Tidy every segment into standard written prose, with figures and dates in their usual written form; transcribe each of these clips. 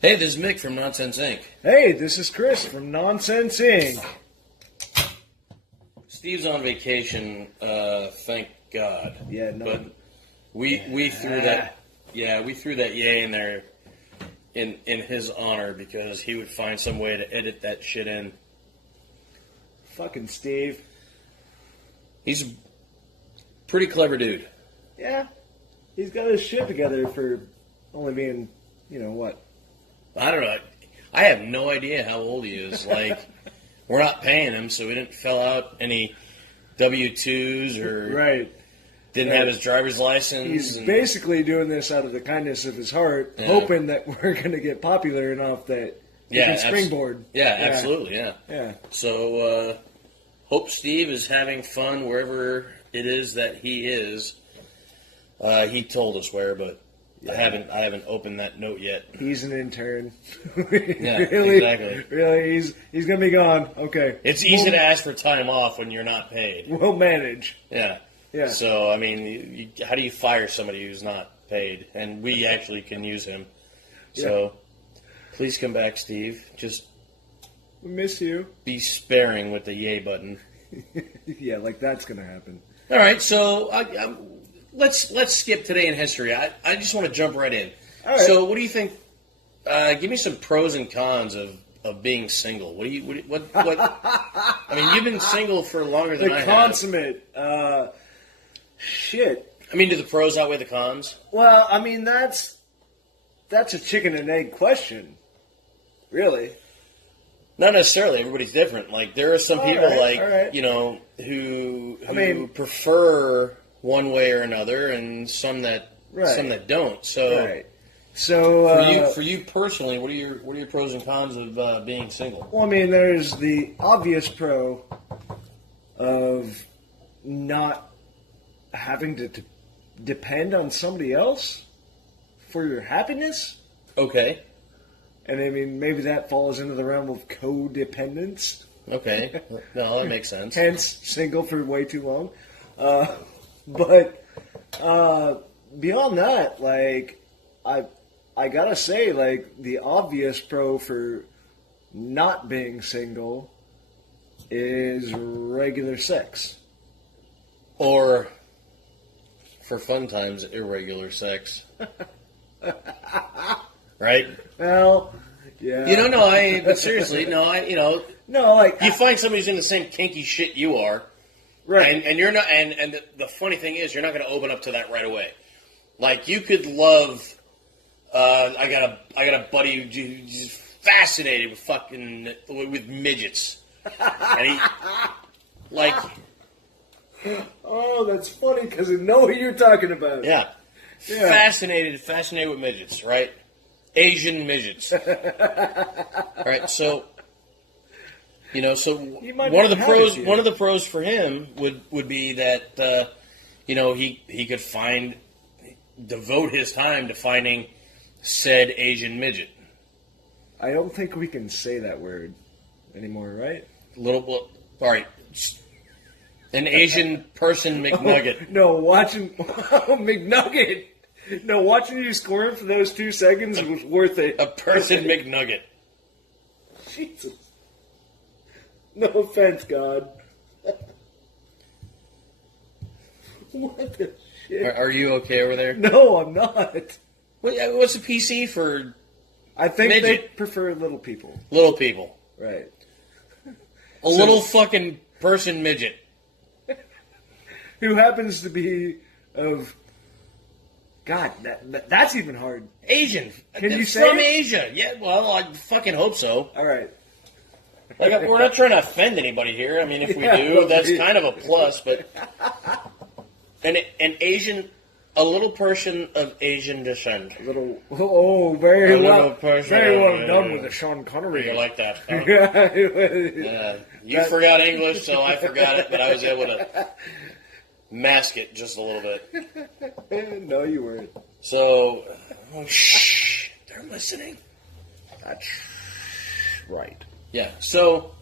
Hey, this is Mick from Nonsense Inc. Hey, this is Chris from Nonsense Inc. Steve's on vacation, thank God. Yeah, no. But we threw that yay in there in his honor because he would find some way to edit that shit in. Fucking Steve. He's a pretty clever dude. Yeah. He's got his shit together for only being, what? I don't know. I have no idea how old he is. Like, we're not paying him, so we didn't fill out any W-2s or Right. didn't have his driver's license. He's basically doing this out of the kindness of his heart, hoping that we're going to get popular enough that he can springboard. Absolutely, yeah. Yeah. So, hope Steve is having fun wherever it is that he is. He told us where, but I haven't opened that note yet. He's an intern. Yeah, really, exactly. Really, he's going to be gone. Okay. It's easy to ask for time off when you're not paid. We'll manage. Yeah. Yeah. So, I mean, how do you fire somebody who's not paid? And we actually can use him. So, please come back, Steve. Just We miss you. be sparing with the yay button. Yeah, like that's going to happen. All right, so let's skip today in history. I just want to jump right in. All right. So, what do you think? Give me some pros and cons of being single. What? I mean, you've been single for longer than I The have. consummate. Shit. I mean, do the pros outweigh the cons? Well, I mean that's a chicken and egg question. Really. Not necessarily. Everybody's different. Like there are some people, all right. who I mean- prefer one way or another, and some that don't. So, Right. So for you personally, what are your pros and cons of being single? well, I mean, there's the obvious pro of not having to depend on somebody else for your happiness. Okay. And I mean, maybe that falls into the realm of codependence. Okay. No, that makes sense. Hence, single for way too long. But beyond that, like, I gotta say, like, the obvious pro for not being single is regular sex. Or, for fun times, irregular sex. Right? Well, yeah. But seriously, No, like, you find somebody who's in the same kinky shit you are, right. and you're not, and the funny thing is, you're not going to open up to that right away. Like you could love. I got a buddy who's fascinated with midgets, and he like. Oh, that's funny because I know what you're talking about. Yeah. Fascinated with midgets, right? Asian midgets. All right, so one of the pros for him would be that he could devote his time to finding said Asian midget. I don't think we can say that word anymore, right? All right. An Asian person McNugget. No, watching McNugget. No, watching you squirm for those 2 seconds was worth it. A person McNugget. Jesus. No offense, God. What the shit? Are you okay over there? No, I'm not. What's the PC for I think midget? they prefer little people. Little people? Right. Little fucking person midget. Who happens to be of... God, that's even hard. Asian. Can you say from it? Asia? Yeah, well, I fucking hope so. All right. Like, we're not trying to offend anybody here. I mean, if we do, that's kind of a plus. But an Asian, a little person of Asian descent. Very A well. little person Very of- well done with the Sean Connery. You like that? Huh? You forgot English, so I forgot it, but I was able to mask it just a little bit. No, you weren't. So, shh, they're listening. That's right. Yeah. So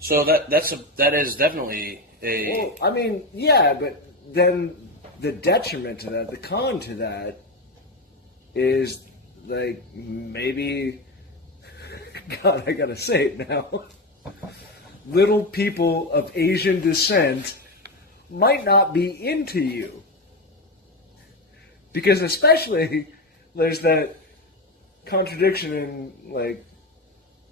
that is definitely a. Well, I mean, yeah, but then the detriment to that, the con to that, is like maybe God, I gotta say it now. Little people of Asian descent might not be into you. Because especially there's that contradiction in like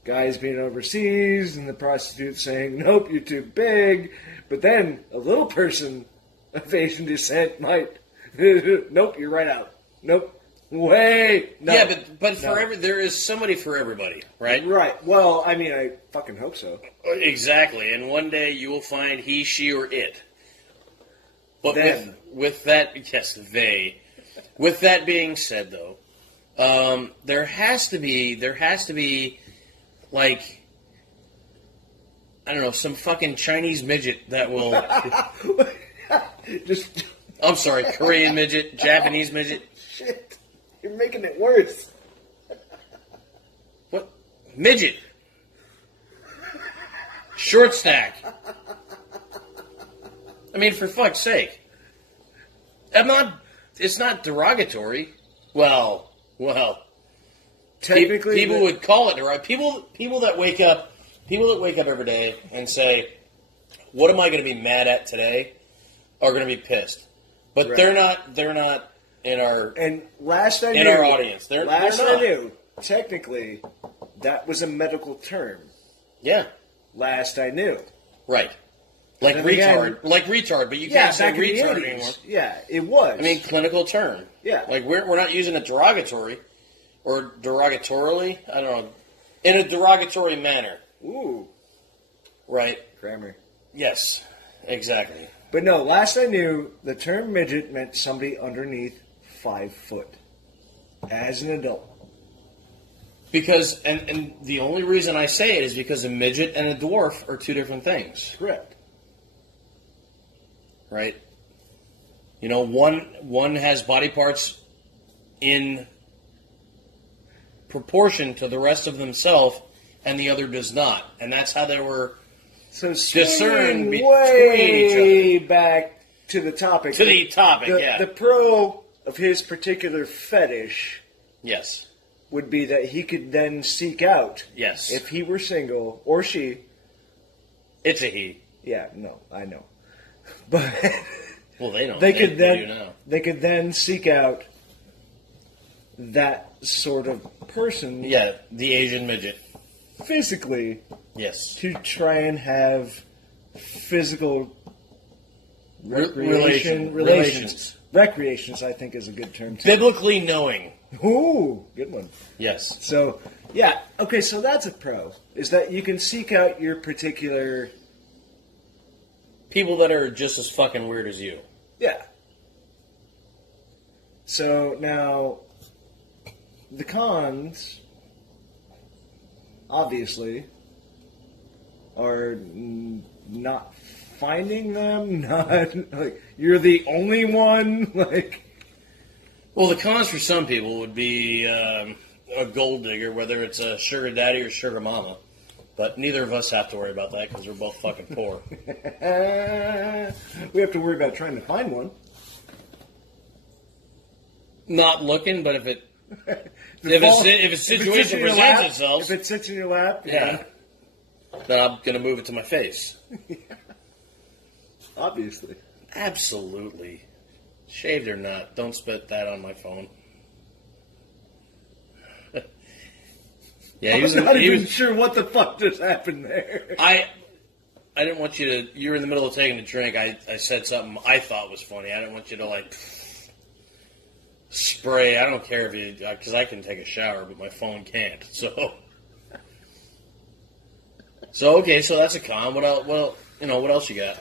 guys being overseas and the prostitutes saying, nope, you're too big. But then a little person of Asian descent might, nope, you're right out. Nope. Wait. No. Yeah, but No. there is somebody for everybody, right? Right. Well, I mean, I fucking hope so. Exactly. And one day you will find he, she, or it. But Them. with that, yes, they. With that being said, though, there has to be, like, I don't know, some fucking Chinese midget that will. Just I'm sorry, Korean midget, Japanese midget. shit. You're making it worse. What? Midget. Short stack. I mean, for fuck's sake. It's not derogatory. Well. Technically, People would call it derogatory. People that wake up every day and say, what am I going to be mad at today? Are going to be pissed. But Right. they're not in our, And last I in knew, our audience. They're last not. I knew, technically, that was a medical term. Yeah. Last I knew. Right. Like And again- retard, but you can't say back in the retard 80s. anymore. Yeah, it was. I mean, clinical term. Yeah. Like, we're not using it derogatory or derogatorily. I don't know. In a derogatory manner. ooh, Right. grammar. Yes. Exactly. But no, last I knew, the term midget meant somebody underneath 5 foot as an adult. Because, and the only reason I say it is because a midget and a dwarf are two different things. Correct. Right? You know, one has body parts in proportion to the rest of themselves, and the other does not. And that's how they were So discern swinging between way back to the topic. to the topic. Yeah. The pro of his particular fetish Yes. would be that he could then seek out, Yes. if he were single, or she. It's a he. Yeah, no, I know. But Well, they don't. they could do then now. they could then seek out that sort of person Yeah, the Asian midget. physically Yes. to try and have physical Relations. relations. Recreations, I think, is a good term too. Biblically knowing. Ooh, good one. Yes. So, yeah, okay, so that's a pro. Is that you can seek out your particular, People that are just as fucking weird as you. yeah. So now, the cons, obviously, are not finding them. Not like you're the only one. Like, Well, the cons for some people would be a gold digger, whether it's a sugar daddy or sugar mama. But neither of us have to worry about that because we're both fucking poor. we have to worry about trying to find one. Not looking, but if a If situation in your presents lap, itself, if it sits in your lap, yeah, then I'm gonna move it to my face. obviously. Absolutely, shaved or not, don't spit that on my phone. Yeah, I he was was. not He even was. sure what the fuck just happened there. I didn't want you to. You were in the middle of taking a drink. I said something I thought was funny. I didn't want you to like spray. I don't care if you, because I can take a shower, but my phone can't. So okay, so that's a con. What else? Well, what else you got?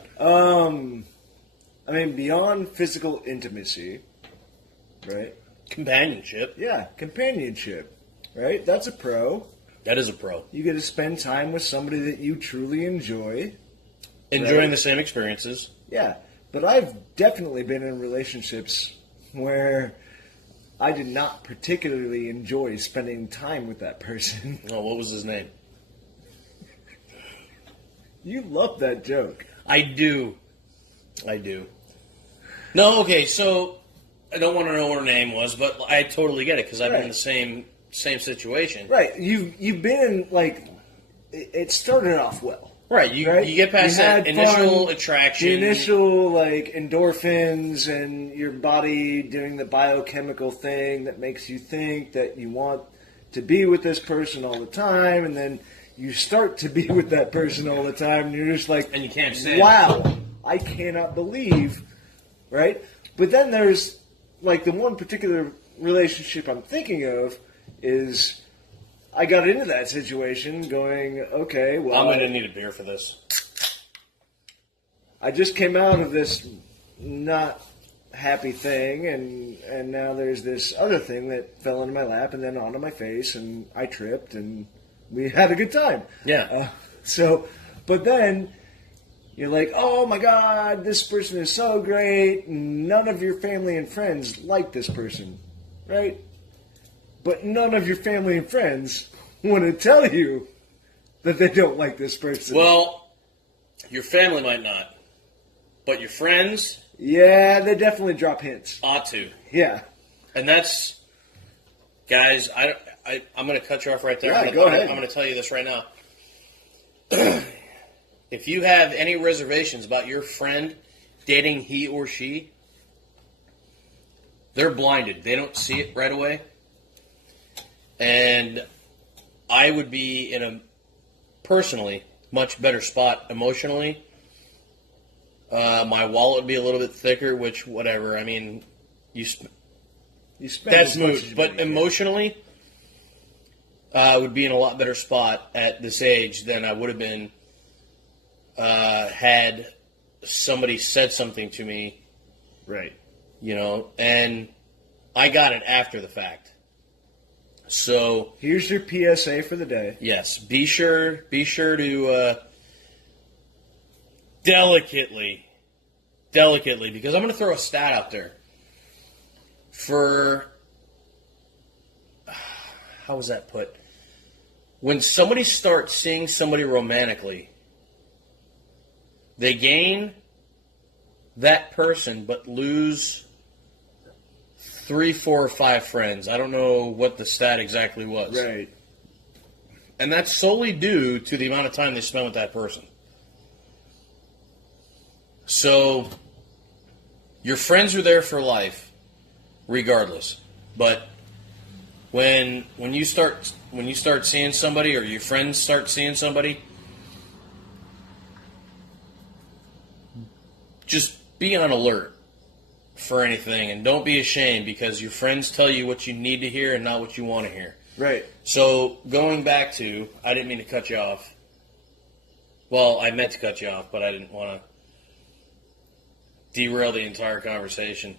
I mean, beyond physical intimacy, right? Companionship. Yeah, companionship, right? That's a pro. That is a pro. You get to spend time with somebody that you truly enjoy. Enjoying Right. the same experiences. Yeah, but I've definitely been in relationships where I did not particularly enjoy spending time with that person. Oh, what was his name? You love that joke. I do. No, okay, so I don't want to know what her name was, but I totally get it because I've been in Right. the same same situation. Right. You've been like, it started off well. Right. You Right? you get past You that had initial fun, attraction. the initial like endorphins and your body doing the biochemical thing that makes you think that you want to be with this person all the time, and then you start to be with that person all the time, and you're just like, And you can't stand it. wow, I cannot believe, right? But then there's like the one particular relationship I'm thinking of is I got into that situation going, okay, well, I'm going to need a beer for this. I just came out of this not happy thing, and now there's this other thing that fell into my lap and then onto my face, and I tripped, and we had a good time. Yeah. But then you're like, oh my God, this person is so great, and none of your family and friends like this person, right? But none of your family and friends want to tell you that they don't like this person. Well, your family might not, but your friends yeah, they definitely drop hints. ought to. Yeah. And that's, guys, I'm going to cut you off right there. Yeah, I'm go gonna, ahead. I'm going to tell you this right now. If you have any reservations about your friend dating he or she, they're blinded. They don't see it right away. And I would be in a, personally, much better spot emotionally. My wallet would be a little bit thicker, which, whatever. I mean, You spend that's as much mood. as you But make, yeah. emotionally, I would be in a lot better spot at this age than I would have been had somebody said something to me, Right. and I got it after the fact. So, Here's your PSA for the day. yes, be sure to delicately, because I'm going to throw a stat out there. How was that put? When somebody starts seeing somebody romantically, they gain that person but lose 3, 4, or 5 friends. I don't know what the stat exactly was. Right. And that's solely due to the amount of time they spend with that person. So, your friends are there for life, regardless. But when you start seeing somebody, or your friends start seeing somebody, just be on alert for anything, and don't be ashamed, because your friends tell you what you need to hear and not what you want to hear. Right. So, going back to, I didn't mean to cut you off. Well, I meant to cut you off, but I didn't want to derail the entire conversation.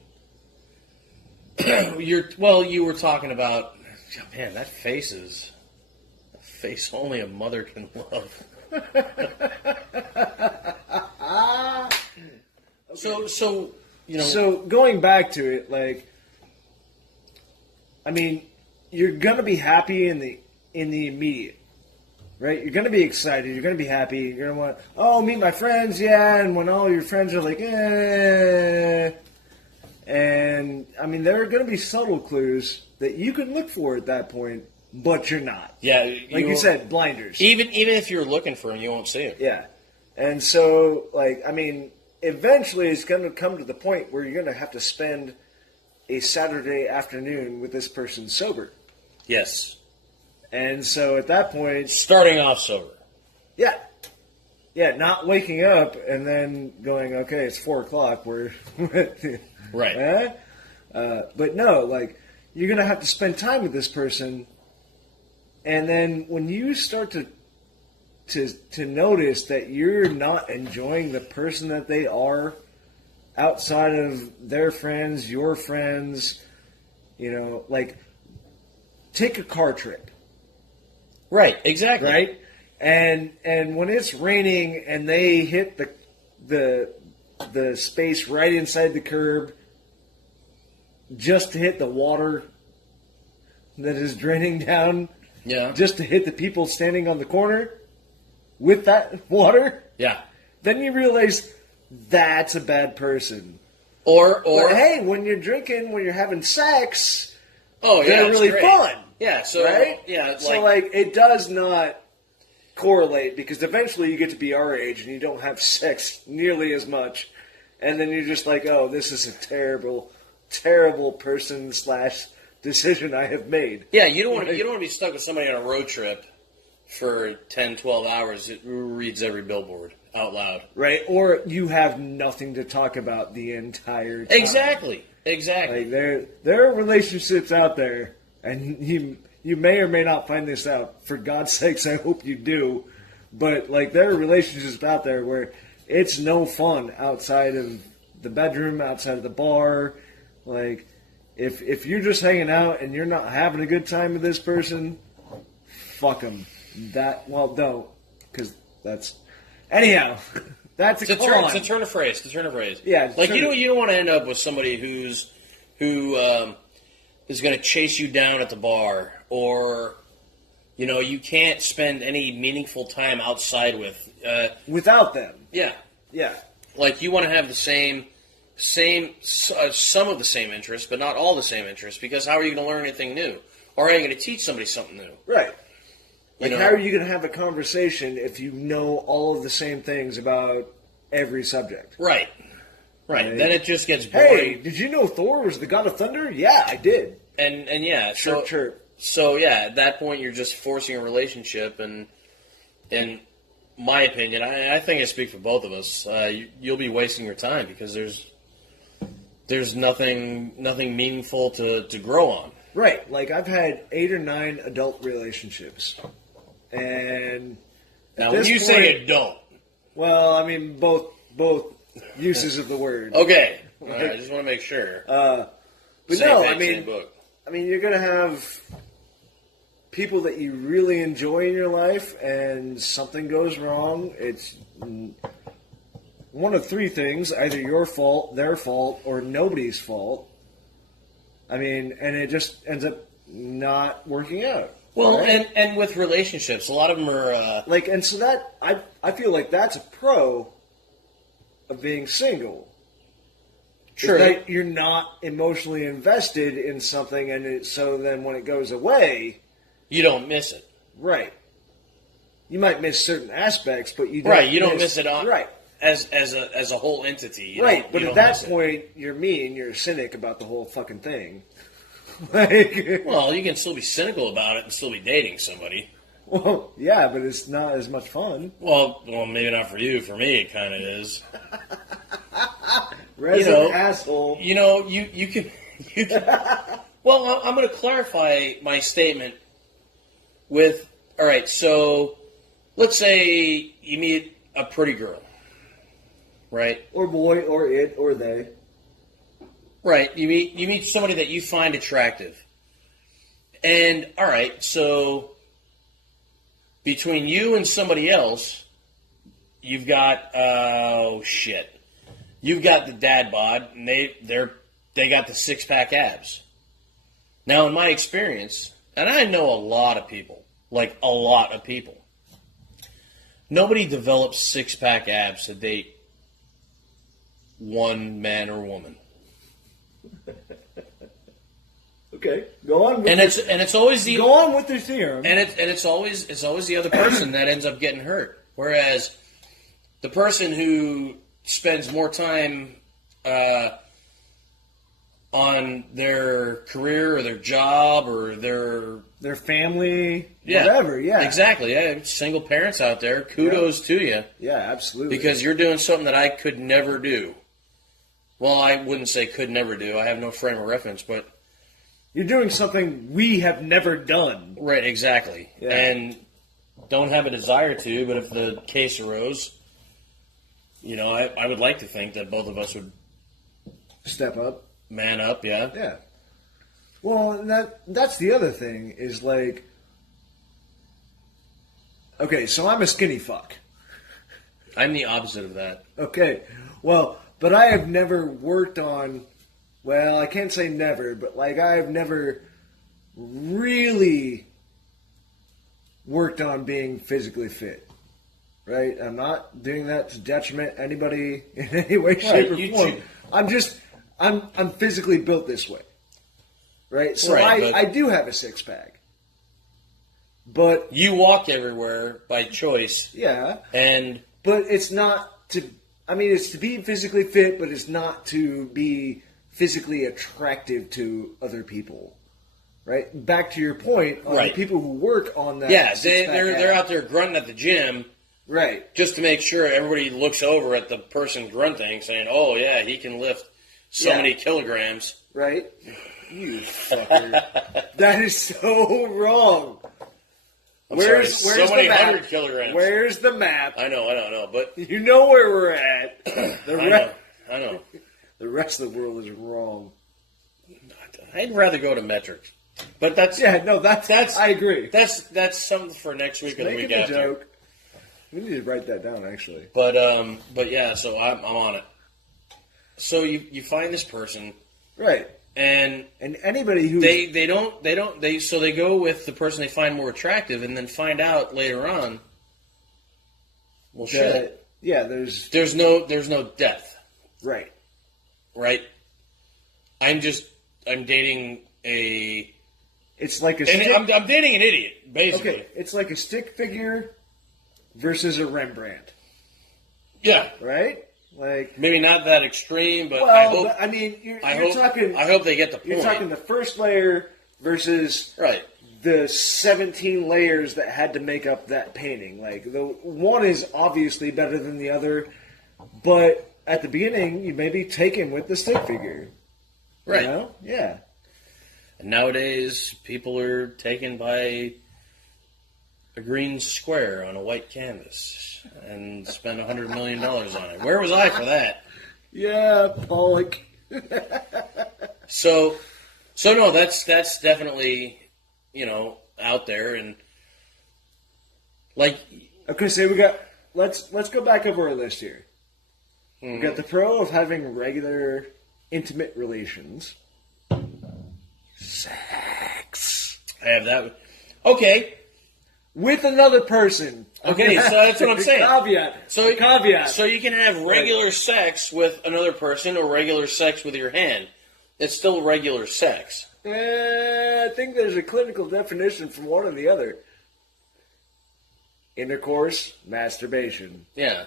You were talking about, man, that face is a face only a mother can love. So So going back to it, like, I mean, you're gonna be happy in the immediate, right? You're gonna be excited. You're gonna be happy. You're gonna want, oh, meet my friends, yeah. And when all your friends are like, and I mean, there are gonna be subtle clues that you can look for at that point, but you're not. yeah, Like you said, blinders. even if you're looking for him, you won't see him. Yeah. And so, like, I mean, eventually it's going to come to the point where you're going to have to spend a Saturday afternoon with this person sober. Yes, And so at that point, starting off sober. yeah. Yeah, not waking up and then going, okay, it's 4 o'clock. We're Right. But no, like, you're going to have to spend time with this person. And then when you start to notice that you're not enjoying the person that they are outside of their friends, your friends, like, take a car trip, Right, exactly. right? And when it's raining and they hit the space right inside the curb just to hit the water that is draining down, Yeah. just to hit the people standing on the corner with that water, Yeah. then you realize that's a bad person. Or But hey, when you're drinking, when you're having sex, oh yeah, they're it's really great. fun. Yeah, so right? yeah, So like it does not correlate because eventually you get to be our age and you don't have sex nearly as much, and then you're just like, oh, this is a terrible, terrible person / decision I have made. yeah, you don't want to be stuck with somebody on a road trip for 10, 12 hours. It reads every billboard out loud. Right? Or you have nothing to talk about the entire time. Exactly. Like there are relationships out there, and you may or may not find this out. For God's sakes, I hope you do. But like there are relationships out there where it's no fun outside of the bedroom, outside of the bar. Like if you're just hanging out and you're not having a good time with this person, fuck them. Don't, because that's anyhow. That's to turn a phrase. Yeah, like you don't want to end up with somebody who is going to chase you down at the bar, or you can't spend any meaningful time outside with without them. Yeah, Yeah. like you want to have the same some of the same interests, but not all the same interests. Because how are you going to learn anything new, or are you going to teach somebody something new? Right. Like, how are you going to have a conversation if you know all of the same things about every subject? Right. Like, Then it just gets boring. Hey, did you know Thor was the god of thunder? Yeah, I did. And yeah, Chirp. So yeah, at that point you're just forcing a relationship, and in my opinion, I think I speak for both of us. You'll be wasting your time because there's nothing meaningful to grow on. Right. Like I've had 8 or 9 adult relationships, and now when you say adult, well, I mean both uses of the word. Okay. All right, I just want to make sure. But Same no, page, I mean, same book. you're going to have people that you really enjoy in your life, and something goes wrong. It's one of 3 things: either your fault, their fault, or nobody's fault. I mean, and it just ends up not working out. Well, right? and with relationships, a lot of them are and so that I feel like that's a pro of being single. true. That you're not emotionally invested in something, and so then when it goes away, You don't miss it. right? You might miss certain aspects, but you don't Right, you don't miss it on right. as a whole entity. You Right, don't- but you at don't that miss it. point, you're mean, you're a cynic about the whole fucking thing. Like, Well, you can still be cynical about it and still be dating somebody. well, yeah, but it's not as much fun. Well, maybe not for you. For me, it kind of is. Resident asshole. You can. Well, I'm going to clarify my statement with. All right, so let's say you meet a pretty girl, right? Or boy, or it, or they. Right. You meet somebody that you find attractive, and all right, so between you and somebody else, you've got you've got the dad bod, and they got the 6-pack abs. Now, in my experience, and I know a lot of people, like a lot of people, nobody develops 6-pack abs to date one man or woman. Okay, go on. And it's always the go on with the theorem. and it's always the other person that ends up getting hurt. Whereas the person who spends more time on their career or their job or their family, whatever. Yeah, exactly. Yeah, single parents out there, kudos to you Yeah, absolutely. because you're doing something that I could never do. Well, I wouldn't say could never do. I have no frame of reference, but you're doing something we have never done. right, exactly, Yeah. and don't have a desire to. But if the case arose, I would like to think that both of us would Step up. man up. Yeah, Yeah. Well, that's the other thing is like, okay, so I'm a skinny fuck. I'm the opposite of that. Okay, well, but I have never worked on. Well, I can't say never, but like I have never really worked on being physically fit. Right? I'm not doing that to detriment anybody in any way, shape, or you form. choose- I'm physically built this way. Right? So Right, but- I do have a 6-pack. But You walk everywhere by choice, yeah, and but it's not to. I mean, it's to be physically fit, but it's not to be physically attractive to other people. Right? Back to your point on Right. the people who work on that. yeah, six-pack they're ab. out there grunting at the gym Right. just to make sure everybody looks over at the person grunting, saying, "Oh yeah, he can lift so Yeah. many kilograms." Right? You fucker. That is so wrong. I'm sorry, so many the map? 100 kilograms. Where's the map? I know, but You know where we're at. I know. The rest of the world is wrong. I'd rather go to metric, but that's Yeah, no, that's I agree. That's something for next week or the Making week a after. joke. We need to write that down, actually. But yeah, so I'm on it. So you find this person, Right. and And anybody who they go with the person they find more attractive, and then find out later on. Well, shit. yeah, There's no depth, right. right? I'm dating a, It's like a and stick, I'm dating an idiot, basically. okay. It's like a stick figure versus a Rembrandt, Yeah, right? Like, maybe not that extreme, but well, I hope. but, I mean, you're I hope, talking. I hope they get the point. You're talking the first layer versus Right. the 17 layers that had to make up that painting. Like, the one is obviously better than the other, but at the beginning, you may be taken with the stick figure. Right. You know? Yeah. And nowadays, people are taken by a green square on a white canvas and spend $100 million on it. Where was I for that? Yeah, Pollock. So no, that's definitely, out there, and like, Okay, so we got. Let's go back over our list here. We got the pro of having regular, intimate relations. Sex I have that. Okay. with another person. Okay, so that's what I'm saying. Caveat. So Caveat. So you can have regular sex with another person or regular sex with your hand. It's still regular sex. I think there's a clinical definition from one or the other. Intercourse, masturbation. Yeah.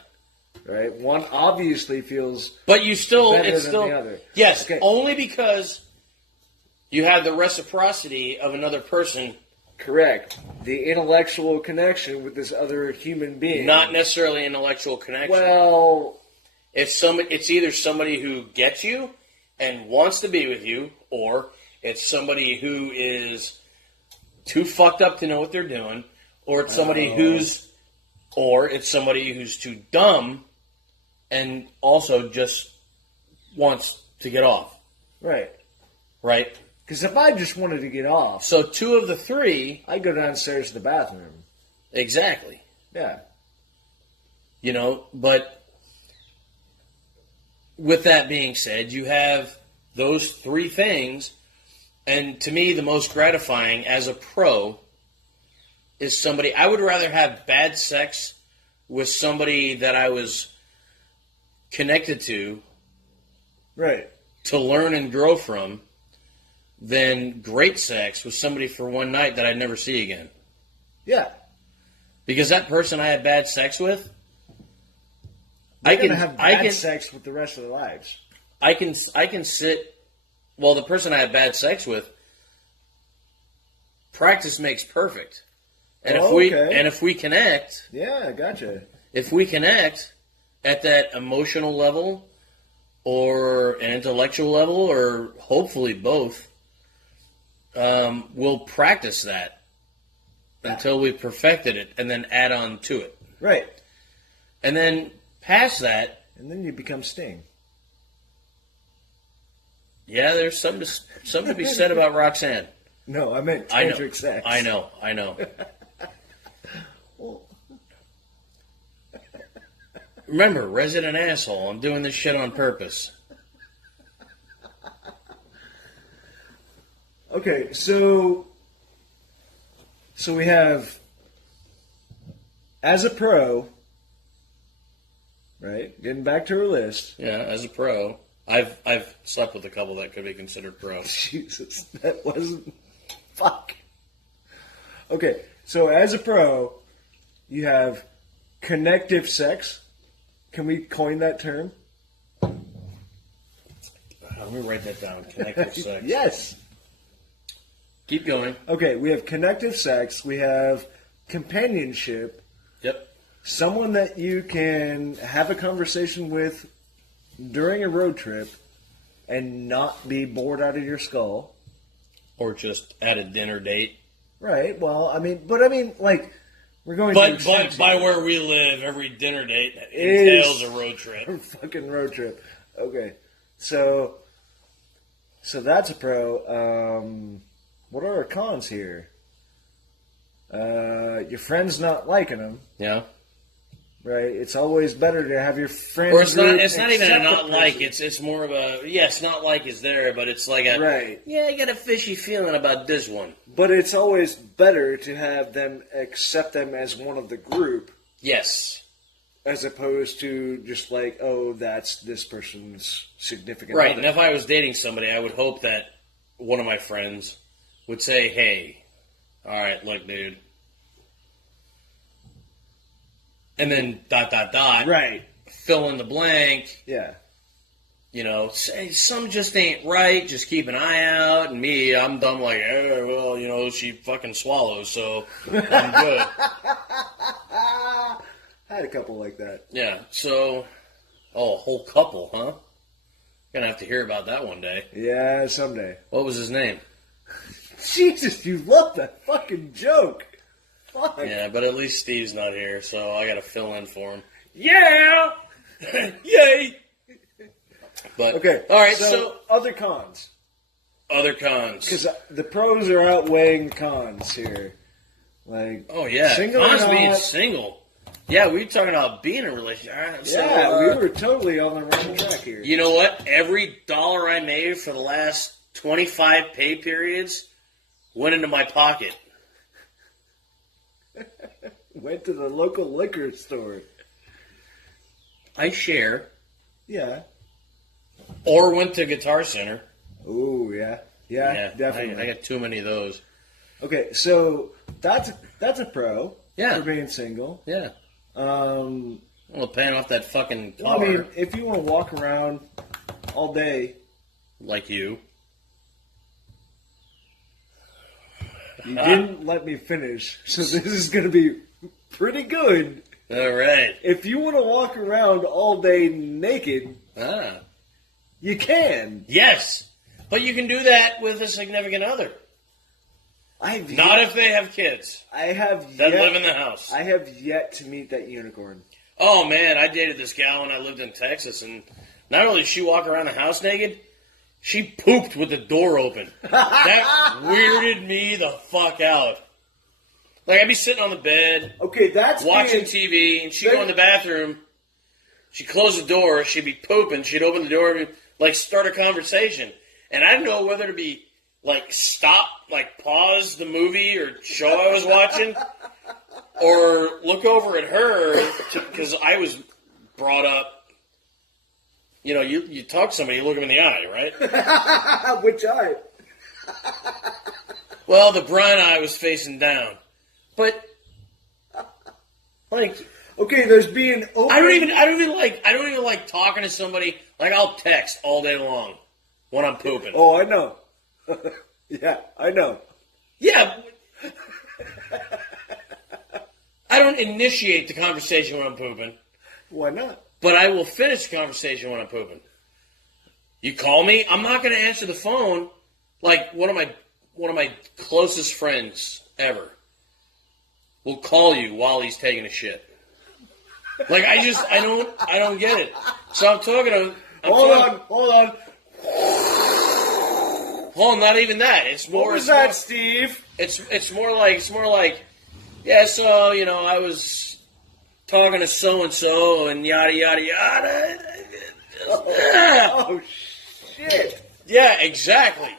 Right? One obviously feels But you still, better it's than still, the other. yes, Okay. only because you have the reciprocity of another person, correct. The intellectual connection with this other human being. not necessarily intellectual connection. Well, It's either somebody who gets you and wants to be with you, or it's somebody who is too fucked up to know what they're doing, or it's somebody who's too dumb and also just wants to get off, right. right? Because if I just wanted to get off, So two of the three, I'd go downstairs to the bathroom. exactly, Yeah. but with that being said, you have those three things, and to me, the most gratifying as a pro is somebody. I would rather have bad sex with somebody that I was connected to Right. learn and grow from than great sex with somebody for one night that I'd never see again. Yeah. Because that person I had bad sex with, They're going to have bad sex with the rest of their lives. I can sit. Well, the person I had bad sex with, practice makes perfect, and if we connect, Yeah, gotcha. if we connect at that emotional level or an intellectual level, or hopefully both, we'll practice that until we've perfected it, and then add on to it, Right. and then past that. And then you become Sting. Yeah, there's something to be said about Roxanne. No, I meant I know. tantric sex. I know. Well, Remember, resident asshole. I'm doing this shit on purpose. okay, so we have, as a pro, right? Getting back to our list. Yeah, as a pro, I've slept with a couple that could be considered pro. Jesus, that wasn't. Fuck. Okay, So as a pro, you have connective sex. Can we coin that term? Let me write that down. Connective sex. Yes. Keep going. Okay, we have connective sex. We have companionship. Yep. Someone that you can have a conversation with during a road trip and not be bored out of your skull. Or just at a dinner date. Right. Well, like, we're going. But to by where we live, every dinner date entails a road trip. A fucking road trip. Okay, so that's a pro. What are our cons here? Your friend's not liking them. Yeah. Right. It's always better to have your friend. Or it's group not even a accept the not like. person. It's more of a it's not like is there, but it's like a Right. Yeah, I got a fishy feeling about this one. But it's always better to have them accept them as one of the group, Yes. as opposed to just like, oh, that's this person's significant Right. other. And if I was dating somebody, I would hope that one of my friends would say, "Hey, all right, look, dude," and then ... Right. fill in the blank. Yeah. You know, say some just ain't right. Just keep an eye out. And me, I'm dumb like, well, you know, she fucking swallows, so I'm good. I had a couple like that. Yeah. So, a whole couple, huh? Gonna have to hear about that one day. Yeah, someday. What was his name? Jesus, you love that fucking joke. Fuck. Yeah, but at least Steve's not here, so I gotta fill in for him. Yeah. Yay! But Okay. all right. So, So other cons, other cons. because the pros are outweighing the cons here. Like, Oh yeah, single or cons being not- single. Yeah, we were talking about being in a relationship. All right, so, yeah, we were totally on the wrong track here. You know what? Every dollar I made for the last 25 pay periods went into my pocket. Went to the local liquor store. I share, Yeah. or went to Guitar Center. Oh yeah. Yeah, definitely. I got too many of those. Okay, so that's a pro. Yeah. For being single. Yeah. Um, Well, paying off that fucking I car mean, if you want to walk around all day, like you. you didn't let me finish, so this is going to be pretty good. All right. If you want to walk around all day naked, Ah. you can. Yes. But you can do that with a significant other. Not if they have kids I have that yet, live in the house. I have yet to meet that unicorn. Oh, man, I dated this gal when I lived in Texas, and not only did she walk around the house naked, she pooped with the door open. That weirded me the fuck out. Like, I'd be sitting on the bed, Okay, that's watching being- TV, and she'd go in the bathroom, she'd close the door, she'd be pooping, she'd open the door and, like, start a conversation. And I didn't know whether to be, like, stop, like, pause the movie or show I was watching, or look over at her, because I was brought up, you know, you talk to somebody, you look them in the eye, right? Which eye? Well, the Brian eye was facing down. But, like, Okay, there's being open. I don't even like talking to somebody. Like, I'll text all day long when I'm pooping. Oh, I know. Yeah, I know. Yeah. I don't initiate the conversation when I'm pooping, Why not? but I will finish the conversation when I'm pooping. You call me, I'm not going to answer the phone. Like one of my closest friends ever will call you while he's taking a shit. Like I don't get it. So I'm talking to him. Hold on. Oh, not even that. It's more. What was it's that, more- Steve? It's more like, yeah. So you know, I was talking to so and so and yada yada yada. Oh, shit. Yeah, exactly.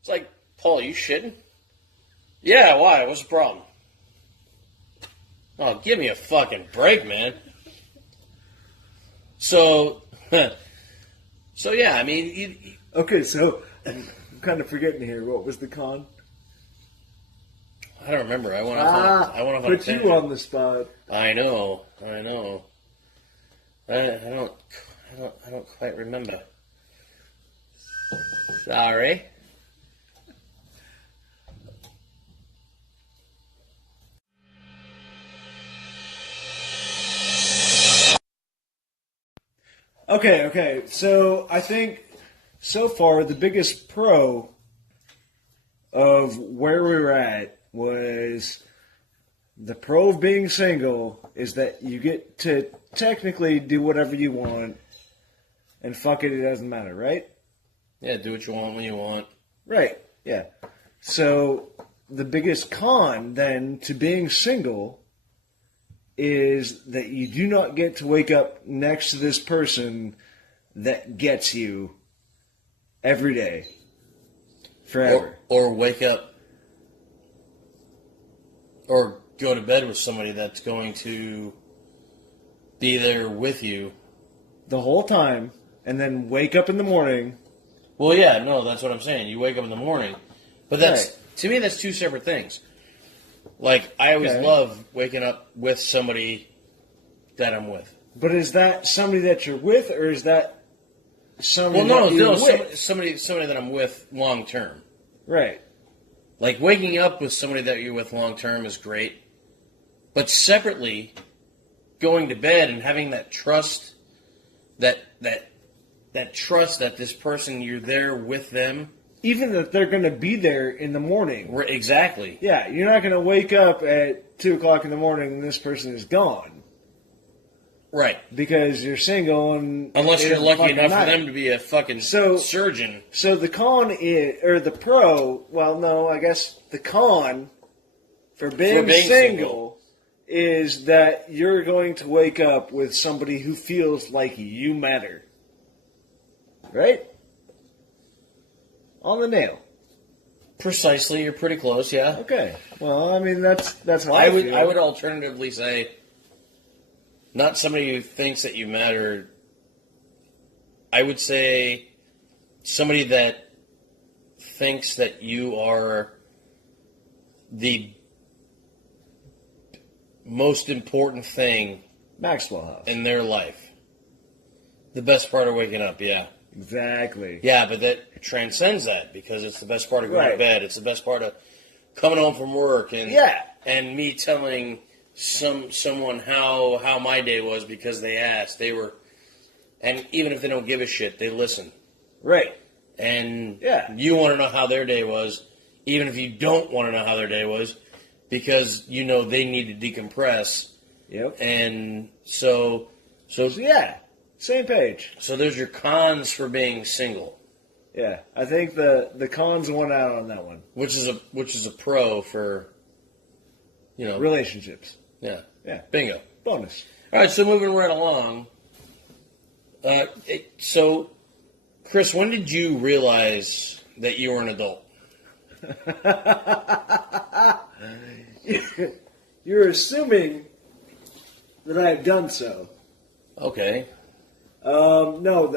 It's like, Paul, you shitting? Yeah. Why? What's the problem? Oh, give me a fucking break, man. So, so yeah. I mean, Okay, so I'm kind of forgetting here. What was the con? I don't remember. I went off on a put you tangent. on the spot. I know. I don't quite remember. Sorry. Okay. So I think so far the biggest pro of where we were at was the pro of being single is that you get to technically do whatever you want and fuck it, it doesn't matter, right? Yeah, do what you want when you want. Right, yeah. So the biggest con then to being single is that you do not get to wake up next to this person that gets you every day, forever. Or wake up or go to bed with somebody that's going to be there with you The whole time, and then wake up in the morning. Well, yeah, no, that's what I'm saying. You wake up in the morning, but that's Right. to me that's two separate things. Like I always Okay. love waking up with somebody that I'm with. But is that somebody that you're with, or is that somebody Well, that you're no, with? somebody that I'm with long term. Right. Like waking up with somebody that you're with long term is great, but separately, going to bed and having that trust, that trust that this person you're there with them. Even that they're going to be there in the morning. Exactly. Yeah, you're not going to wake up at 2 o'clock in the morning and this person is gone Right. because you're single and Unless you're it's lucky fucking enough night. for them to be a fucking So- surgeon. So the con is, or the pro, well, no, I guess the con for being, being single is that you're going to wake up with somebody who feels like you matter. Right? On the nail. Precisely, you're pretty close, yeah. Okay. Well, I mean, that's how I I would feel. I would alternatively say not somebody who thinks that you matter. I would say somebody that thinks that you are the most important thing Maxwell House. in their life. The best part of waking up, yeah. Exactly. Yeah, but that transcends that because it's the best part of going to Right. bed. It's the best part of coming home from work and Yeah. and me telling someone how my day was because they asked. They were, and even if they don't give a shit, they listen. Right. And Yeah. you want to know how their day was, even if you don't want to know how their day was, because you know they need to decompress. Yep. And so So yeah, same page. so there's your cons for being single. Yeah, I think the cons won out on that one. Which is a pro for, you know, Relationships. yeah, Yeah. bingo. Bonus. All right, so moving right along. So, Chris, when did you realize that you were an adult? You're assuming that I have done so. Okay. No,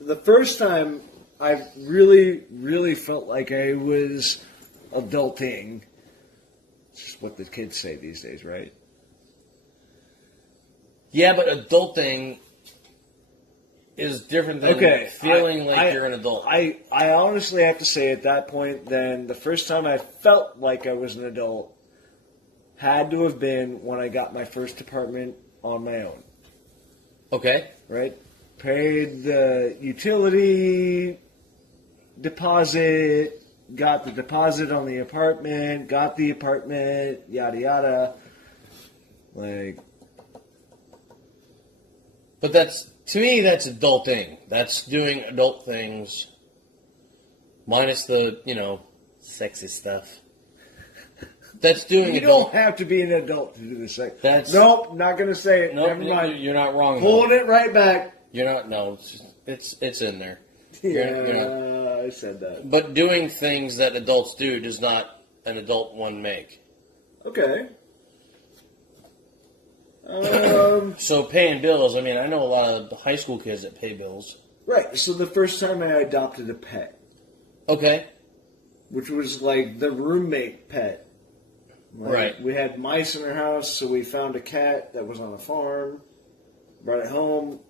the first time I really felt like I was adulting. It's just what the kids say these days, right? Yeah, but adulting is different than Okay, feeling like you're an adult. I honestly have to say at that point, then the first time I felt like I was an adult had to have been when I got my first apartment on my own. Okay. Right? Paid the utility deposit, got the deposit on the apartment, got the apartment, yada yada. Like, But that's, to me, that's adulting. That's doing adult things minus the, you know, sexy stuff. That's doing you adult. don't have to be an adult to do this. That's- Nope, not going to say it. Nope, Never mind. you're not wrong. Pulling though. it right back. You're not. No, it's in there. Yeah, You're not- I said that. But doing things that adults do does not an adult one make. Okay. So paying bills. I mean, I know a lot of high school kids that pay bills. Right, so the first time I adopted a pet, Okay. which was like the roommate pet. Like, Right. We had mice in our house, so we found a cat that was on a farm, brought it home.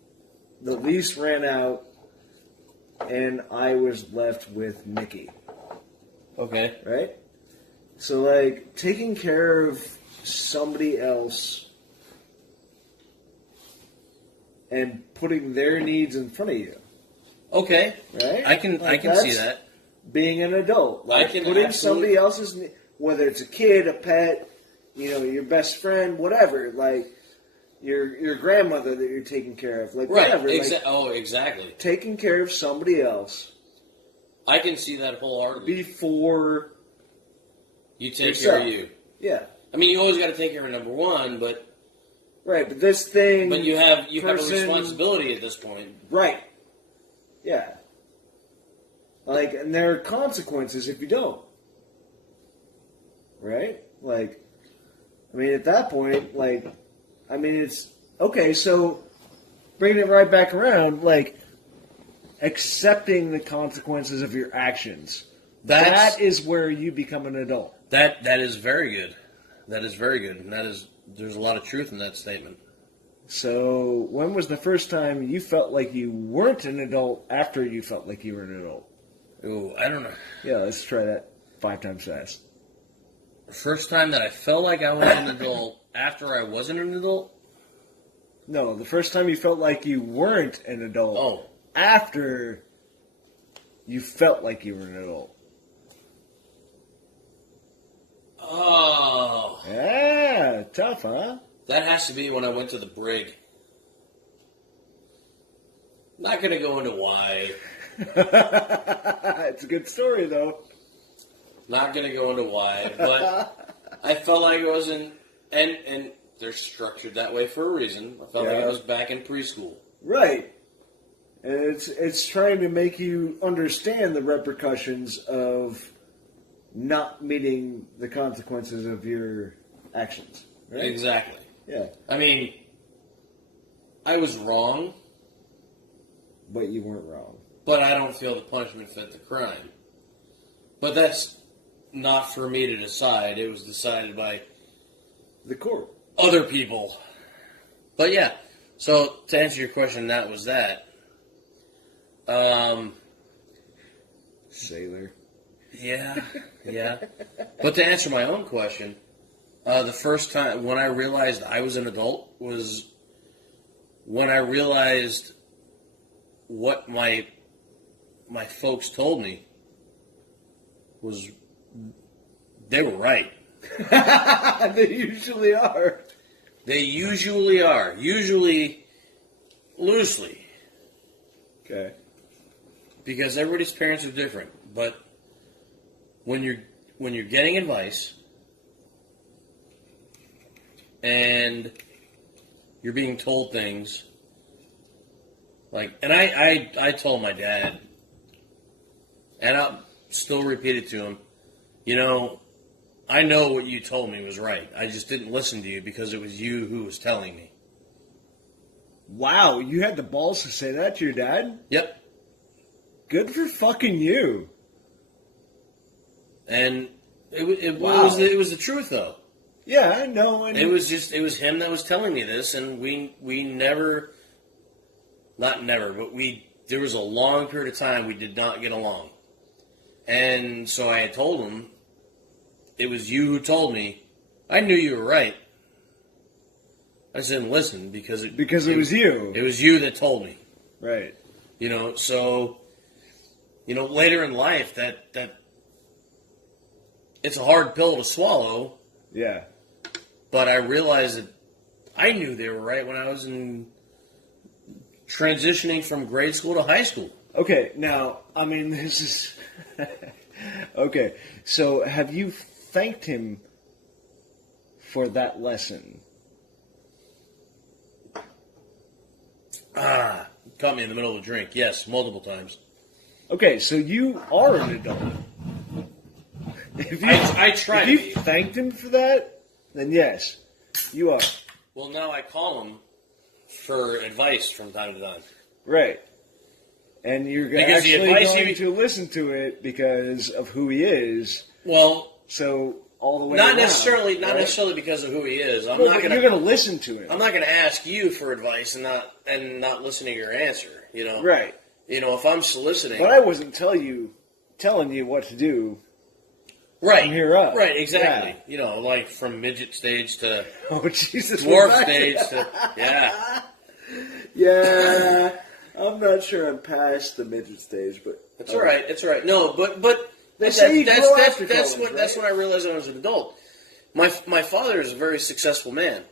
The lease ran out, and I was left with Mickey. Okay. Right? So, like, taking care of somebody else and putting their needs in front of you. Okay. Right? I can Like, see that's that. Being an adult. Like, I can putting absolutely- somebody else's, whether it's a kid, a pet, your best friend, whatever, like, your grandmother that you're taking care of, like, Right. whatever. Like, Exactly. taking care of somebody else I can see that wholeheartedly. before, You take yourself. care of you. yeah. I mean, you always got to take care of number one, but Right, but this thing... you have a person- responsibility at this point. Right. Yeah. Like, and there are consequences if you don't. Right? Like, I mean, at that point, like, I mean, it's okay. So, bringing it right back around, like, accepting the consequences of your actions. That's- That is where you become an adult. That is very good. That is very good, and there's a lot of truth in that statement. So, when was the first time you felt like you weren't an adult after you felt like you were an adult? Ooh, I don't know. Yeah, let's try that 5 times fast. First time that I felt like I was an adult after I wasn't an adult. No, the first time you felt like you weren't an adult. Oh. After you felt like you were an adult. Oh, Yeah, tough, huh? that has to be when I went to the brig. Not gonna go into why. It's a good story, though. Not gonna go into why, but I felt like I wasn't, and they're structured that way for a reason. I felt like Yeah. I was back in preschool. Right. And it's trying to make you understand the repercussions of not meeting the consequences of your actions. Right? Exactly. Yeah. I mean, I was wrong, But you weren't wrong. but I don't feel the punishment fit the crime. But that's not for me to decide. It was decided by The court. other people. But yeah, so to answer your question, that was that. Sailor. Yeah. But to answer my own question, the first time when I realized I was an adult was when I realized what my folks told me was they were right. They usually are. They usually are. Usually loosely. Okay. Because everybody's parents are different. But when you're getting advice and you're being told things like, and I told my dad, and I'll still repeat it to him, I know what you told me was right. I just didn't listen to you because it was you who was telling me. Wow, you had the balls to say that to your dad? Yep. Good for fucking you. And it Wow. was the truth though. Yeah, I know. And It was him that was telling me this, and we never, not never, but there was a long period of time we did not get along. And so I had told him, it was you who told me. I knew you were right. I just didn't listen because it was you. It was you that told me. Right. So, later in life that it's a hard pill to swallow, Yeah. but I realized that I knew they were right when I was transitioning from grade school to high school. Okay, now, I mean, this is... Okay, so have you thanked him for that lesson? Caught me in the middle of a drink. Yes, multiple times. Okay, so you are an adult. If you, I try if to you be. thanked him for that, then yes, you are. Well, now I call him for advice from time to time. Right. And you're Because the actually advice going he- to listen to it because of who he is. Well, So all the way Not around, necessarily, not right? necessarily because of who he is. I'm Well, not but gonna. you're going to listen to him. I'm not gonna ask you for advice and not listen to your answer. You know, Right. You know, if I'm soliciting, But I wasn't telling you what to do. right from here up. right, exactly. Yeah. You know, like from midget stage to Oh, Jesus. dwarf we're back. stage to yeah. Yeah. I'm not sure I'm past the midget stage, but... It's all right. It's all right. No, but They say you grow that's after that's college, when that's right? when I realized I was an adult. My father is a very successful man,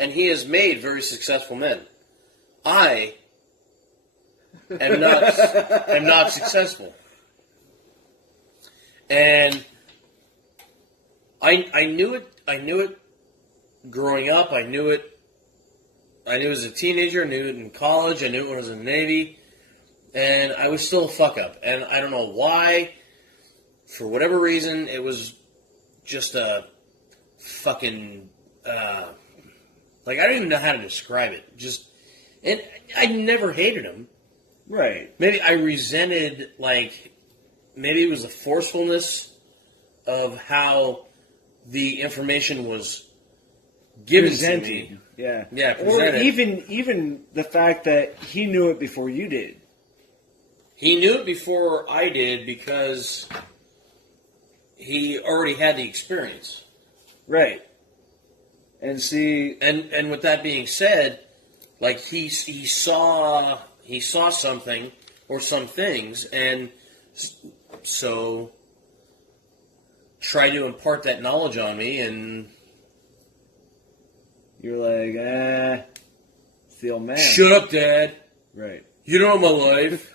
and he has made very successful men. I am not successful, and I knew it. I knew it growing up. I knew it. I knew it as a teenager. I knew it in college. I knew it when I was in the Navy. And I was still a fuck up. And I don't know why. For whatever reason, it was just a fucking... like, I don't even know how to describe it. Just... And I never hated him. Right. Maybe I resented, like... Maybe it was the forcefulness of how the information was given Presented. to me. Yeah. Yeah, Or presented. even the fact that he knew it before you did. He knew it before I did because he already had the experience. Right. And see... And with that being said, like he saw something or some things, and so tried to impart that knowledge on me, and You're like, it's the old man. shut up, Dad. Right. You don't know my life.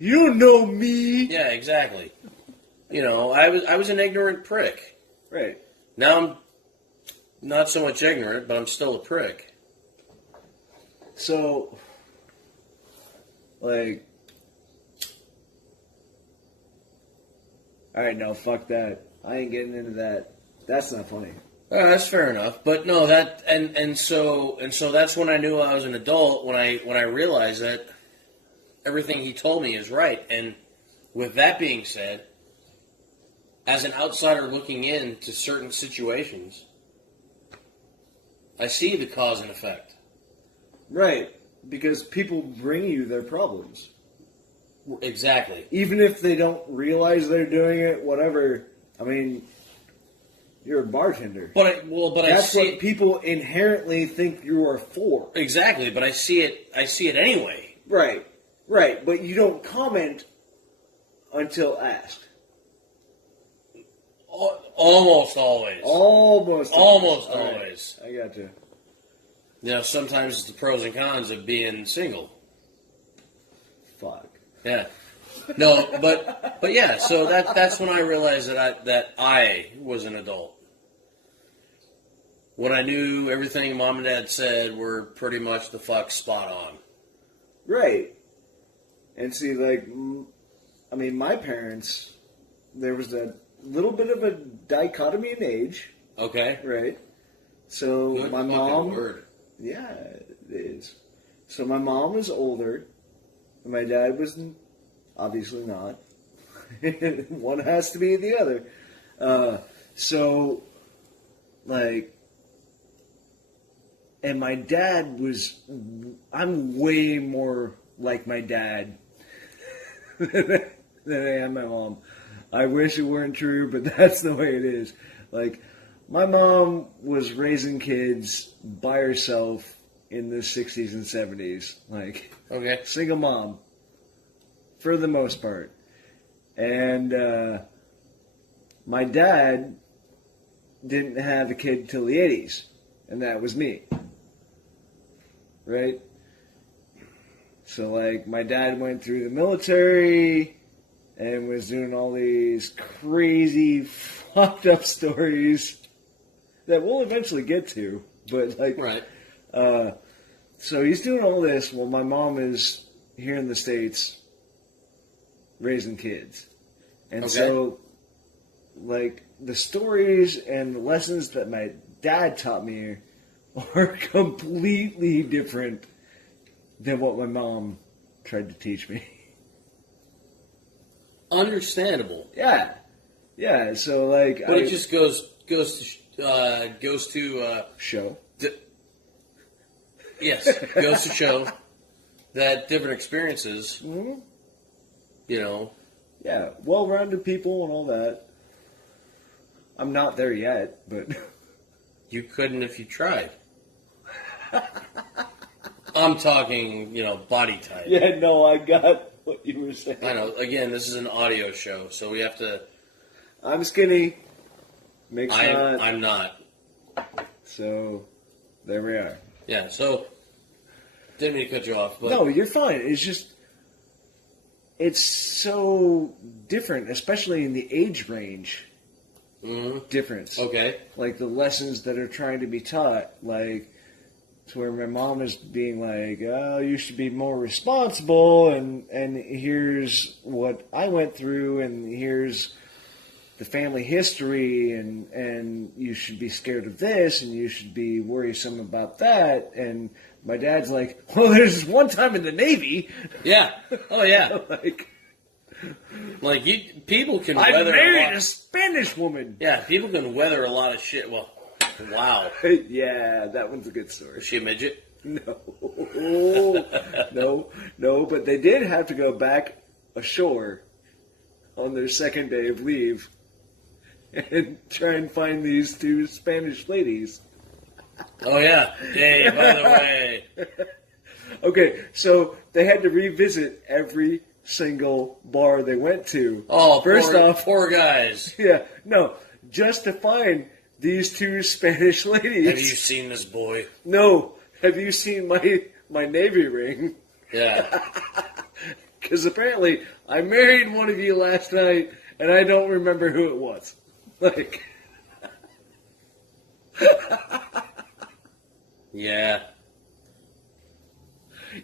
You don't know me. Yeah, exactly. You know, I was an ignorant prick. Right. Now I'm not so much ignorant, but I'm still a prick. So, like, all right, no, fuck that. I ain't getting into that. That's not funny. That's fair enough, but no, that and so that's when I knew I was an adult when I realized that everything he told me is right. And with that being said, as an outsider looking into certain situations, I see the cause and effect. Right. Because people bring you their problems. Exactly. Even if they don't realize they're doing it, whatever. I mean, you're a bartender. But I That's see what it, people inherently think you are for. exactly. But I see it anyway. Right. Right. But you don't comment until asked. Almost always. Almost. Almost All right. always. I got you. You know, sometimes it's the pros and cons of being single. Fuck. Yeah. No, but yeah. So that's when I realized that I was an adult. When I knew everything Mom and Dad said were pretty much the fuck spot on. Right. And see, like, I mean, my parents, there was a little bit of a dichotomy in age, Okay. right? So Good my fucking mom, word. yeah, it is. So my mom was older, and my dad was obviously not. One has to be the other. So, like, and my dad was, I'm way more like my dad than I am my mom. I wish it weren't true, but that's the way it is. Like, my mom was raising kids by herself in the 60s and 70s. Like, Okay. single mom, for the most part. And my dad didn't have a kid till the 80s, and that was me. Right? So, like, my dad went through the military and was doing all these crazy, fucked up stories that we'll eventually get to. But, like, Right. So he's doing all this while my mom is here in the States raising kids. And Okay. so, like, the stories and the lessons that my dad taught me are completely different than what my mom tried to teach me. Understandable. Yeah. Yeah, so, like... But it just goes Show. Yes, goes to show that different experiences, Mm-hmm. you know, Yeah, well-rounded people and all that. I'm not there yet, but you couldn't if you tried. I'm talking, body type. yeah, no, I got what you were saying. I know. Again, this is an audio show, so we have to. I'm skinny. Makes not. I'm not. So, there we are. Yeah. So, didn't mean to cut you off, but No, you're fine. It's just, it's so different, especially in the age range difference. okay. Like the lessons that are trying to be taught, like to where my mom is being like, "Oh, you should be more responsible," and here's what I went through, and here's the family history, and you should be scared of this, and you should be worrisome about that, and my dad's like, "Well, there's this one time in the Navy." Yeah. Oh yeah. Like, people can I weather married a a lot. Spanish woman. Yeah, people can weather a lot of shit. Well, wow. Yeah, that one's a good story. Is she a midget? No, no, but they did have to go back ashore on their second day of leave and try and find these two Spanish ladies. Oh yeah. Hey, by the way. Okay, so they had to revisit every single bar they went to. Oh, first off, poor guys. yeah, no, just to find these two Spanish ladies. Have you seen this boy? No, have you seen my Navy ring? Yeah. Because apparently I married one of you last night, and I don't remember who it was. Like, Yeah.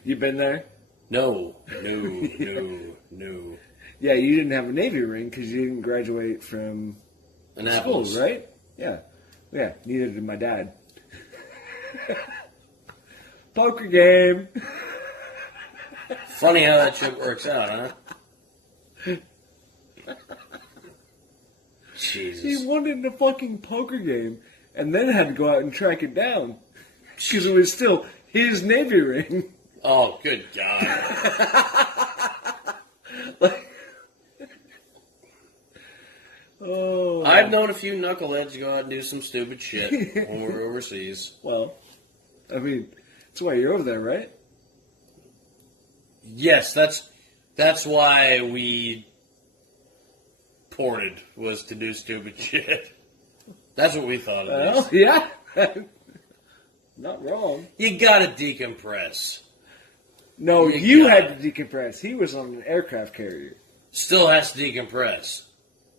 you been there? No. Yeah, you didn't have a Navy ring because you didn't graduate from school, Annapolis. right? Yeah. Yeah, neither did my dad. Poker game. Funny how that shit works out, huh? He Jesus. won in the fucking poker game and then had to go out and track it down because it was still his Navy ring. Oh, good God. Oh. I've known a few knuckleheads go out and do some stupid shit when we're overseas. Well, I mean, that's why you're over there, right? Yes, that's why we ported, was to do stupid shit. That's what we thought of Well, this. yeah. Not wrong. You gotta decompress. No, You you got had to decompress. He was on an aircraft carrier. Still has to decompress.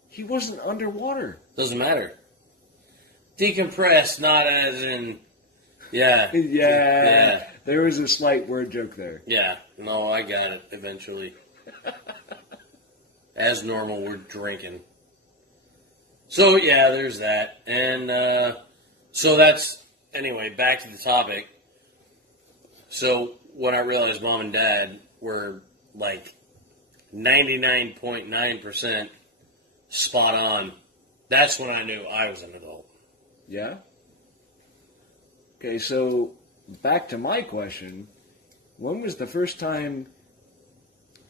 He wasn't underwater. Doesn't matter. Decompress, not as in, yeah. Yeah. There was a slight word joke there. Yeah. No, I got it eventually. As normal, we're drinking. So, yeah, there's that. And so that's, anyway, back to the topic. So, when I realized mom and dad were like 99.9% spot on, that's when I knew I was an adult. Yeah? Okay, so back to my question. When was the first time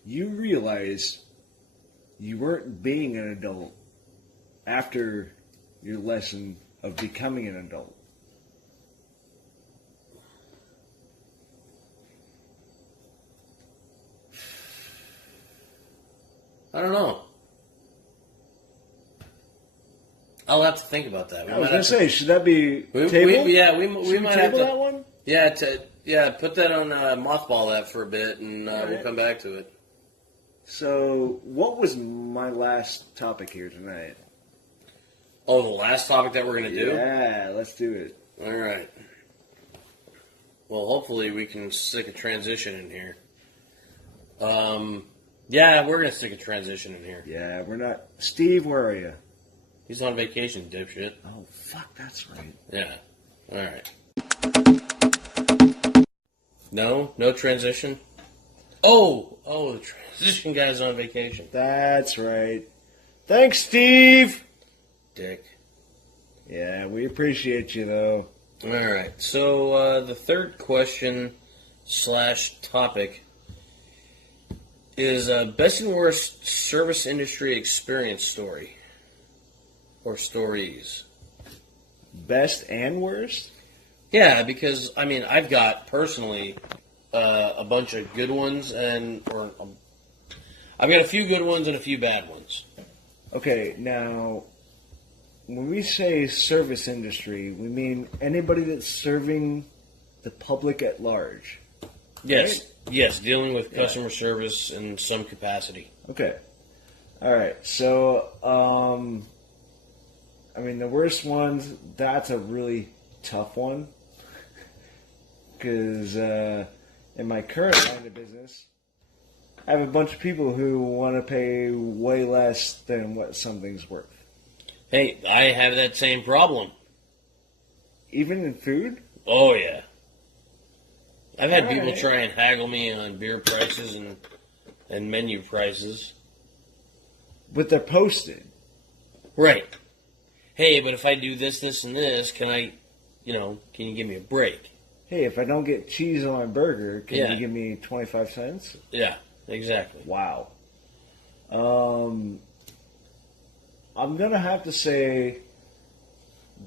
you realized you weren't being an adult after your lesson of becoming an adult? I don't know. I'll have to think about that. I was going to say, should that be table? we Should might have table to. that one? Yeah, put that on mothball that for a bit, and we'll right. come back to it. So, what was my last topic here tonight? Oh, the last topic that we're going to do? Yeah, let's do it. All right. Well, hopefully we can stick a transition in here. Yeah, we're going to stick a transition in here. Yeah, we're not. Steve, where are you? He's on vacation, dipshit. Oh, fuck, that's right. Yeah. All right. No transition? Oh, the transition guy's on vacation. That's right. Thanks, Steve. Dick. Yeah, we appreciate you, though. All right. So the third question / topic is best and worst service industry experience story or stories. Best and worst? Yeah, because I mean I've got personally a bunch of good ones I've got a few good ones and a few bad ones. Okay, now, when we say service industry, we mean anybody that's serving the public at large. Yes, Right? yes, dealing with customer service in some capacity. Okay. All right. So, I mean, the worst ones, that's a really tough one. Because in my current line of business, I have a bunch of people who want to pay way less than what something's worth. Hey, I have that same problem. Even in food? Oh yeah, I've had All people right. try and haggle me on beer prices and menu prices. But they're posted. Right. Hey, but if I do this, this, and this, can you give me a break? Hey, if I don't get cheese on my burger, can Yeah. you give me 25 cents? Yeah, exactly. Wow. I'm going to have to say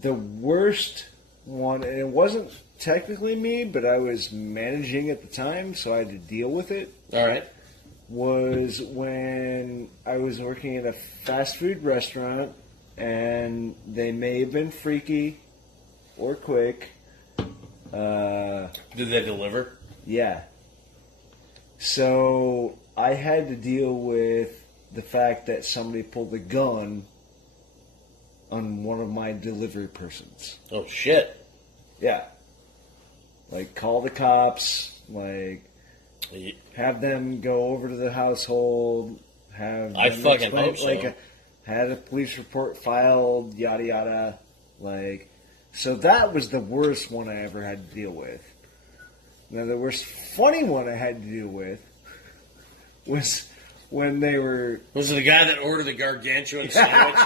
the worst one, and it wasn't technically me, but I was managing at the time, so I had to deal with it, All right. was when I was working at a fast food restaurant, and they may have been freaky or quick. Did they deliver? Yeah. So I had to deal with the fact that somebody pulled a gun on one of my delivery persons. Oh shit. Yeah. Like, call the cops, like, Y- have them go over to the household, have I them fucking explain- hope so. like, had a police report filed, yada yada. Like, so that was the worst one I ever had to deal with. Now, the worst funny one I had to deal with was when they were. Was it the guy that ordered the gargantuan sandwich?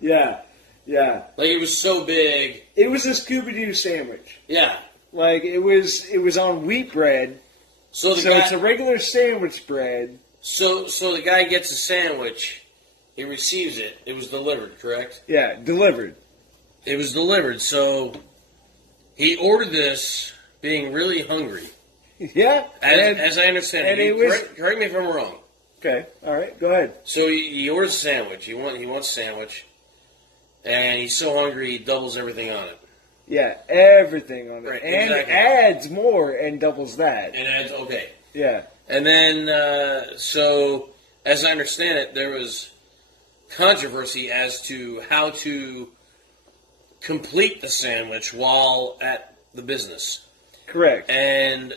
Yeah, yeah. Like it was so big. It was a Scooby Doo sandwich. Yeah. Like, it was on wheat bread. So the So guy. it's a regular sandwich bread. So the guy gets a sandwich. He receives it. It was delivered, correct? Yeah, delivered. It was delivered. So he ordered this being really hungry. Yeah. As I understand and it. it was- Correct me if I'm wrong. Okay, all right, go ahead. So he orders a sandwich. He wants a sandwich. And he's so hungry he doubles everything on it. Yeah, everything on it. Right, and exactly. adds more and doubles that. And adds, okay. Yeah. And then, so, as I understand it, there was controversy as to how to complete the sandwich while at the business. Correct. And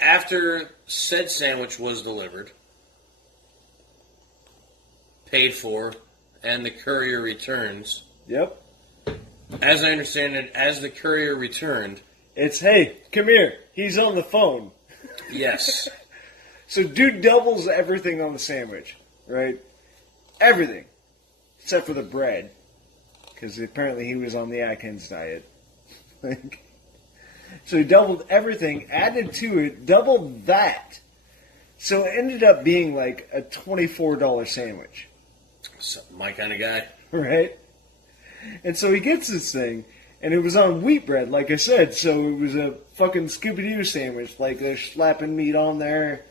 after said sandwich was delivered, paid for, and the courier returns, Yep. as I understand it, as the courier returned, It's, hey, come here. He's on the phone. yes, So dude doubles everything on the sandwich, right? Everything. Except for the bread. Because apparently he was on the Atkins diet. Like, so he doubled everything, added to it, doubled that. So it ended up being like a $24 sandwich. so, my kind of guy. Right? And so he gets this thing, and it was on wheat bread, like I said. So it was a fucking Scooby-Doo sandwich. Like, they're slapping meat on there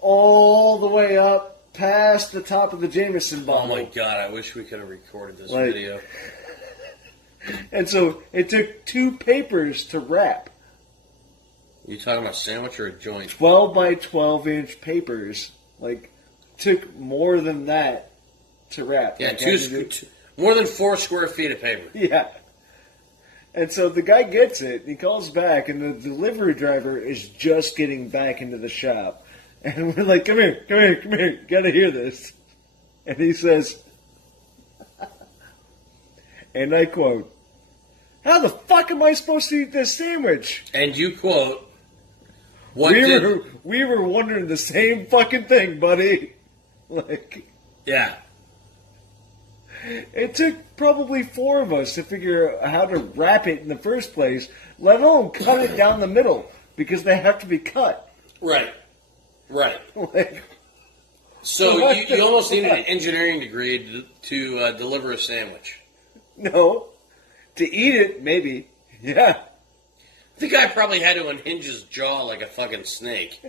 all the way up past the top of the Jameson Oh bottle. my god, I wish we could have recorded this Like- video. And so it took 2 papers to wrap. You talking about sandwich or a joint? 12 by 12 inch papers. Like, took more than that to wrap. Yeah, Like, I had to do- more than 4 square feet of paper. Yeah. And so the guy gets it, he calls back, and the delivery driver is just getting back into the shop. And we're like, come here, you gotta hear this. And he says, and I quote, "How the fuck am I supposed to eat this sandwich?" And you quote, "What We did?" we were wondering the same fucking thing, buddy. Like, Yeah. It took probably 4 of us to figure out how to wrap it in the first place, let alone cut it down the middle, because they have to be cut. Right. Right. Like, So what you the almost needed an fuck? engineering degree to deliver a sandwich. no. To eat it, maybe. Yeah. The guy probably had to unhinge his jaw like a fucking snake.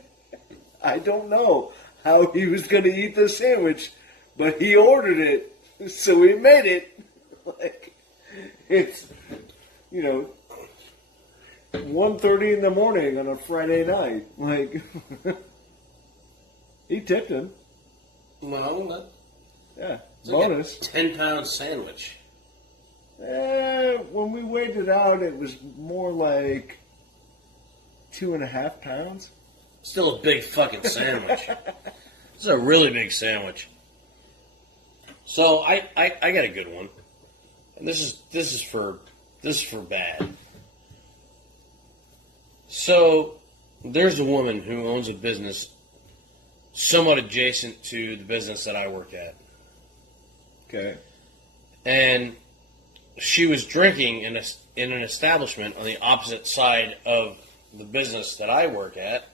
I don't know how he was going to eat the sandwich, but he ordered it, so we made it. Like, it's, 1:30 in the morning on a Friday night. Like, he tipped him. Well, that's Yeah, like bonus. a 10-pound sandwich. When we weighed it out, it was more like 2.5 pounds. Still a big fucking sandwich. It's a really big sandwich. So I got a good one. And this is for bad. So there's a woman who owns a business somewhat adjacent to the business that I work at. Okay. And she was drinking in an establishment on the opposite side of the business that I work at.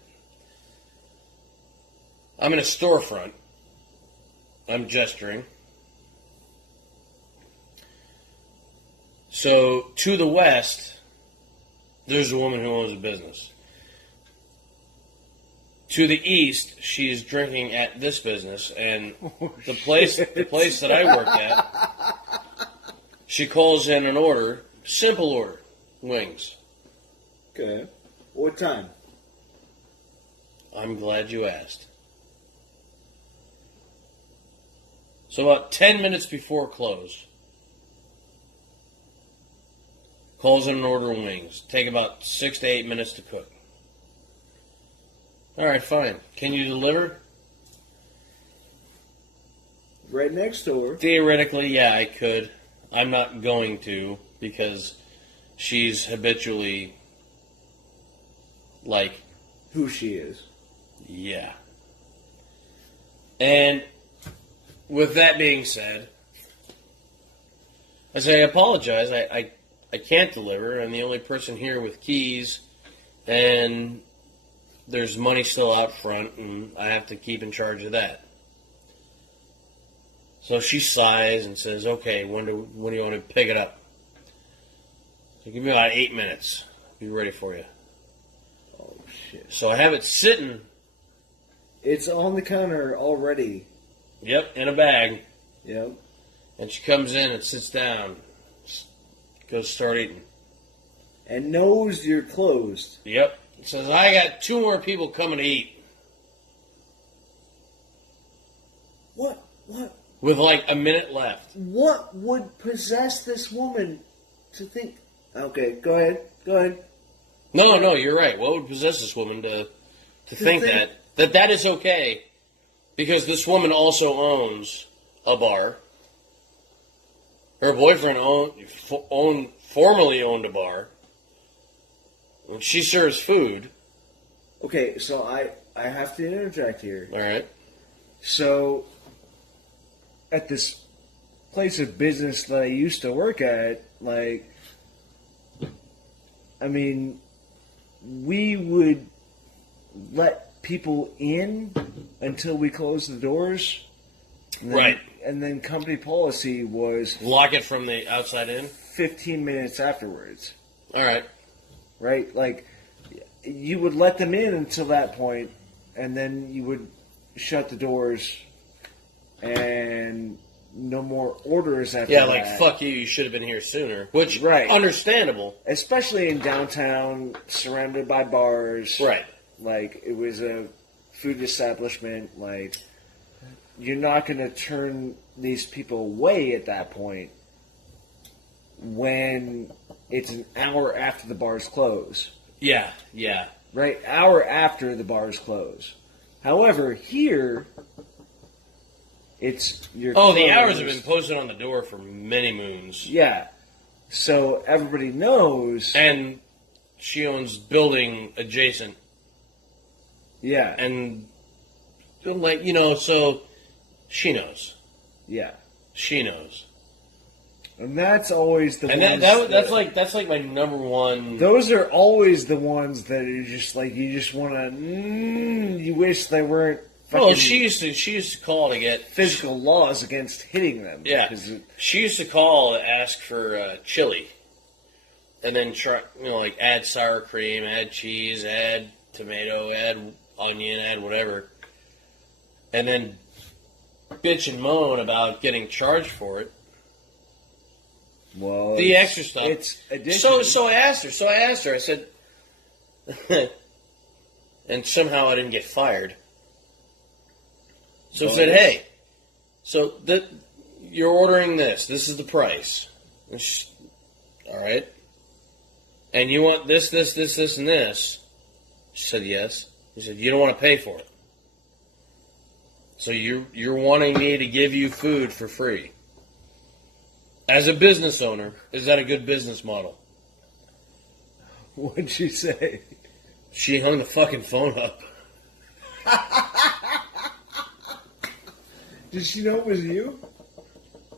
I'm in a storefront. I'm gesturing. So to the west, there's a woman who owns a business. To the east, she's drinking at this business, and the place that I work at, she calls in an order, simple order, wings. Okay. What time? I'm glad you asked. So about 10 minutes before close, calls in an order of wings. Take about 6 to 8 minutes to cook. All right, fine. Can you deliver? Right next door. Theoretically, yeah, I could. I'm not going to because she's habitually like, Who she is. yeah. And with that being said, I say I apologize. I can't deliver. I'm the only person here with keys, and there's money still out front, and I have to keep in charge of that. So she sighs and says, okay, when do you want to pick it up? So give me about 8 minutes. Be ready for you. Oh, shit. So I have it sitting, It's on the counter already. yep, in a bag. Yep. And she comes in and sits down. Goes start eating. And knows you're closed. Yep. Says, I got 2 more people coming to eat. What With like a minute left. would possess this woman to think? Okay, go ahead. No, you're right. What would possess this woman to think that is okay? Because this woman also owns a bar. Her boyfriend formerly owned a bar. And she serves food. Okay, so I have to interject here. All right. So, at this place of business that I used to work at, like, I mean, we would let people in until we closed the doors. And then, Right. And then company policy was Lock it from the outside in. 15 minutes afterwards. All right. Right? Like, you would let them in until that point, and then you would shut the doors, and no more orders after Yeah, that. like, fuck you, you should have been here sooner. Which, Right. understandable. Especially in downtown, surrounded by bars. Right. Like, it was a food establishment. Like, you're not going to turn these people away at that point when it's an hour after the bars close. Yeah. Right? Hour after the bars close. However, here, it's your Oh, the hours have been posted on the door for many moons. Yeah. So everybody knows. And she owns building adjacent. Yeah. And, like, so she knows. Yeah. She knows. And that's always the And ones that's like my number one. those are always the ones that are just like you just want to. You wish they weren't. Well, Fucking she used to call to get physical laws against hitting them. Yeah, 'Cause she used to call to ask for chili, and then try like add sour cream, add cheese, add tomato, add onion, add whatever, and then bitch and moan about getting charged for it. well, The extra stuff. It's addition. So I asked her. I said, and somehow I didn't get fired. So I said, hey, so you're ordering this. This is the price. And all right. And you want this, and this. She said, yes. He said, you don't want to pay for it. So you're wanting me to give you food for free. As a business owner, is that a good business model? What'd she say? She hung the fucking phone up. Did she know it was you?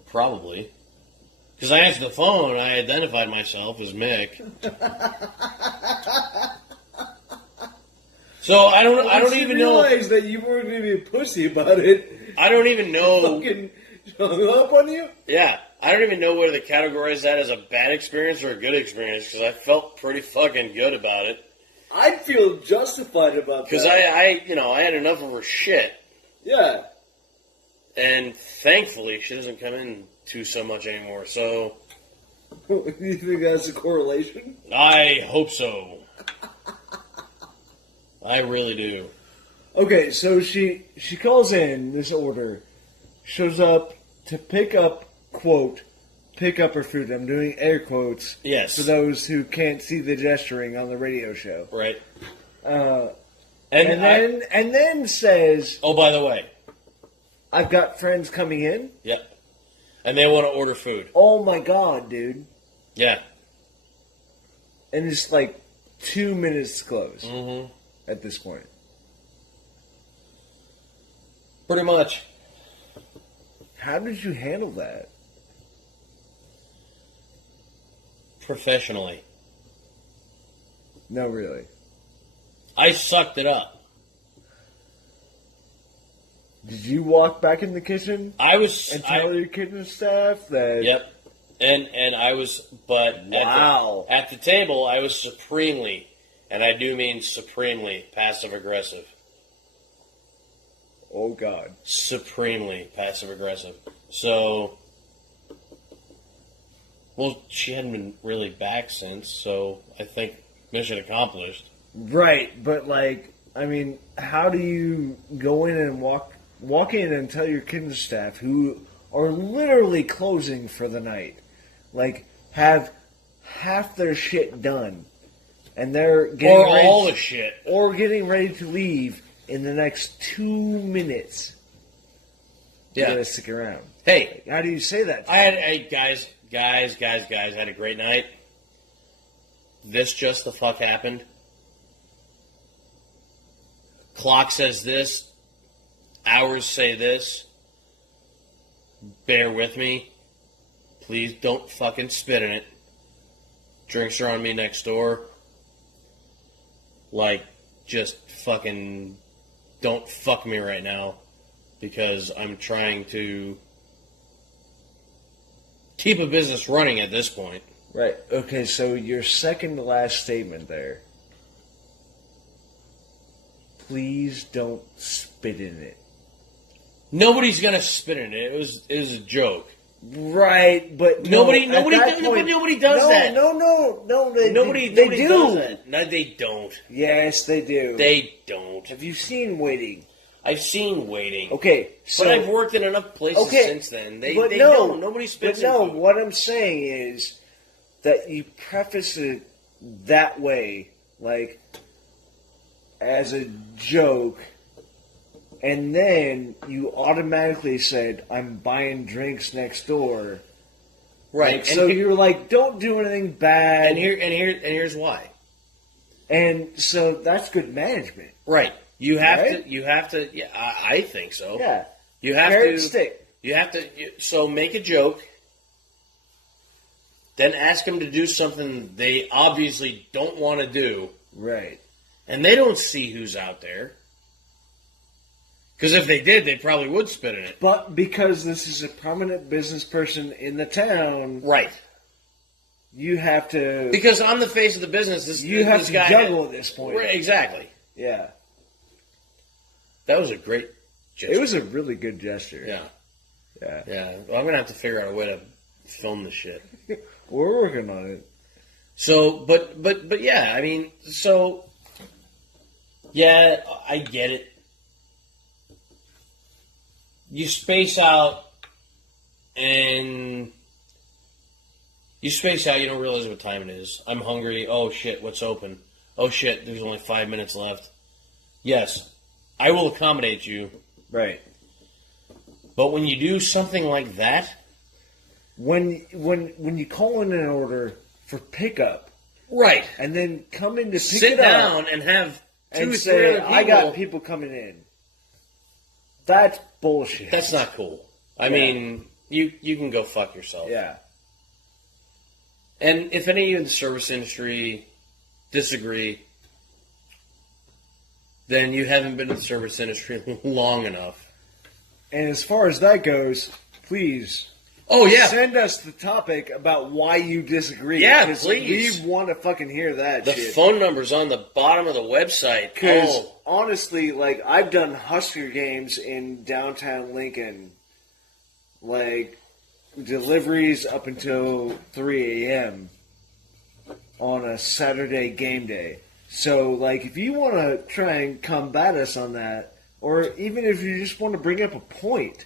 Probably. Because I answered the phone and I identified myself as Mick. So I don't even know. Realize that you weren't going to be a pussy about it. I don't even know. Fucking hung up on you? Yeah. I don't even know whether to categorize that as a bad experience or a good experience because I felt pretty fucking good about it. I'd feel justified about that. Because I had enough of her shit. Yeah. And thankfully, she doesn't come in to so much anymore. So You think that's a correlation? I hope so. I really do. Okay, so she calls in this order, shows up to pick up, quote, pick up her food. I'm doing air quotes. Yes. For those who can't see the gesturing on the radio show. Right. And then says, oh, by the way. I've got friends coming in. Yep. And they want to order food. Oh my god, dude. Yeah. And it's like 2 minutes to close Mm-hmm. at this point. Pretty much. How did you handle that? Professionally. No, really. I sucked it up. Did you walk back in the kitchen I was... and tell your kitchen staff that... Yep. And I was... But Wow. at the table, I was supremely, and I do mean supremely, passive-aggressive. Oh, God. Supremely passive-aggressive. So... Well, she hadn't been really back since, so I think mission accomplished. Right, but like, I mean, how do you go in and walk in and tell your kitchen staff who are literally closing for the night, like, have half their shit done, and they're getting Or all the shit. or getting ready to leave in the next 2 minutes? You Yeah. gotta stick around. Hey, How do you say that? to I had... them? Hey, guys, I had a great night. This just the fuck happened. Clock says this. Hours say this. Bear with me. Please don't fucking spit in it. Drinks are on me next door. Like, just fucking don't fuck me right now. Because I'm trying to keep a business running at this point. Right. Okay, so your second to last statement there. Please don't spit in it. Nobody's gonna spit in it. It was a joke. Right, but Nobody no, at that does point- that. No. Nobody they do. do. Does that. No, they don't. Yes, they do. They don't. Have you seen Waiting? I've seen Waiting. Okay, so But I've worked in enough places okay, since then. They but don't. Nobody spits But no, in food. what I'm saying is that you preface it that way, like as a joke, and then you automatically said, "I'm buying drinks next door." Right. Like, so you're like, "Don't do anything bad." and here's why. And so that's good management. Right. You have Right? to. You have to. Yeah, I think so. Yeah. You have Carrot to. stick. You have to. So make a joke. then ask them to do something they obviously don't want to do, Right. and they don't see who's out there. Because if they did, they probably would spit in it. But because this is a prominent business person in the town, Right. you have to Because on the face of the business, this have this to guy juggle at this point. Right, exactly. Yeah. That was a great gesture. It was a really good gesture. Yeah. Yeah. Yeah. Well, I'm going to have to figure out a way to film this shit. We're working on it. So, but yeah, I mean, so, yeah, I get it. You space out, and you don't realize what time it is. I'm hungry. Oh, shit, what's open? Oh, shit, there's only 5 minutes left. Yes, I will accommodate you. Right. But when you do something like that, When you call in an order for pickup right, and then come in to pick sit it up down and have two and or say, three other people, I got people coming in. That's bullshit. that's not cool. I mean, you can go fuck yourself. Yeah. And if any of you in the service industry disagree, then you haven't been in the service industry long enough. And as far as that goes, please Oh, yeah. send us the topic about why you disagree. Yeah, 'cause please. We want to fucking hear that The shit. phone number's on the bottom of the website. Because Oh, honestly, like, I've done Husker games in downtown Lincoln, like deliveries up until 3 a.m. on a Saturday game day. So, like, if you want to try and combat us on that, or even if you just want to bring up a point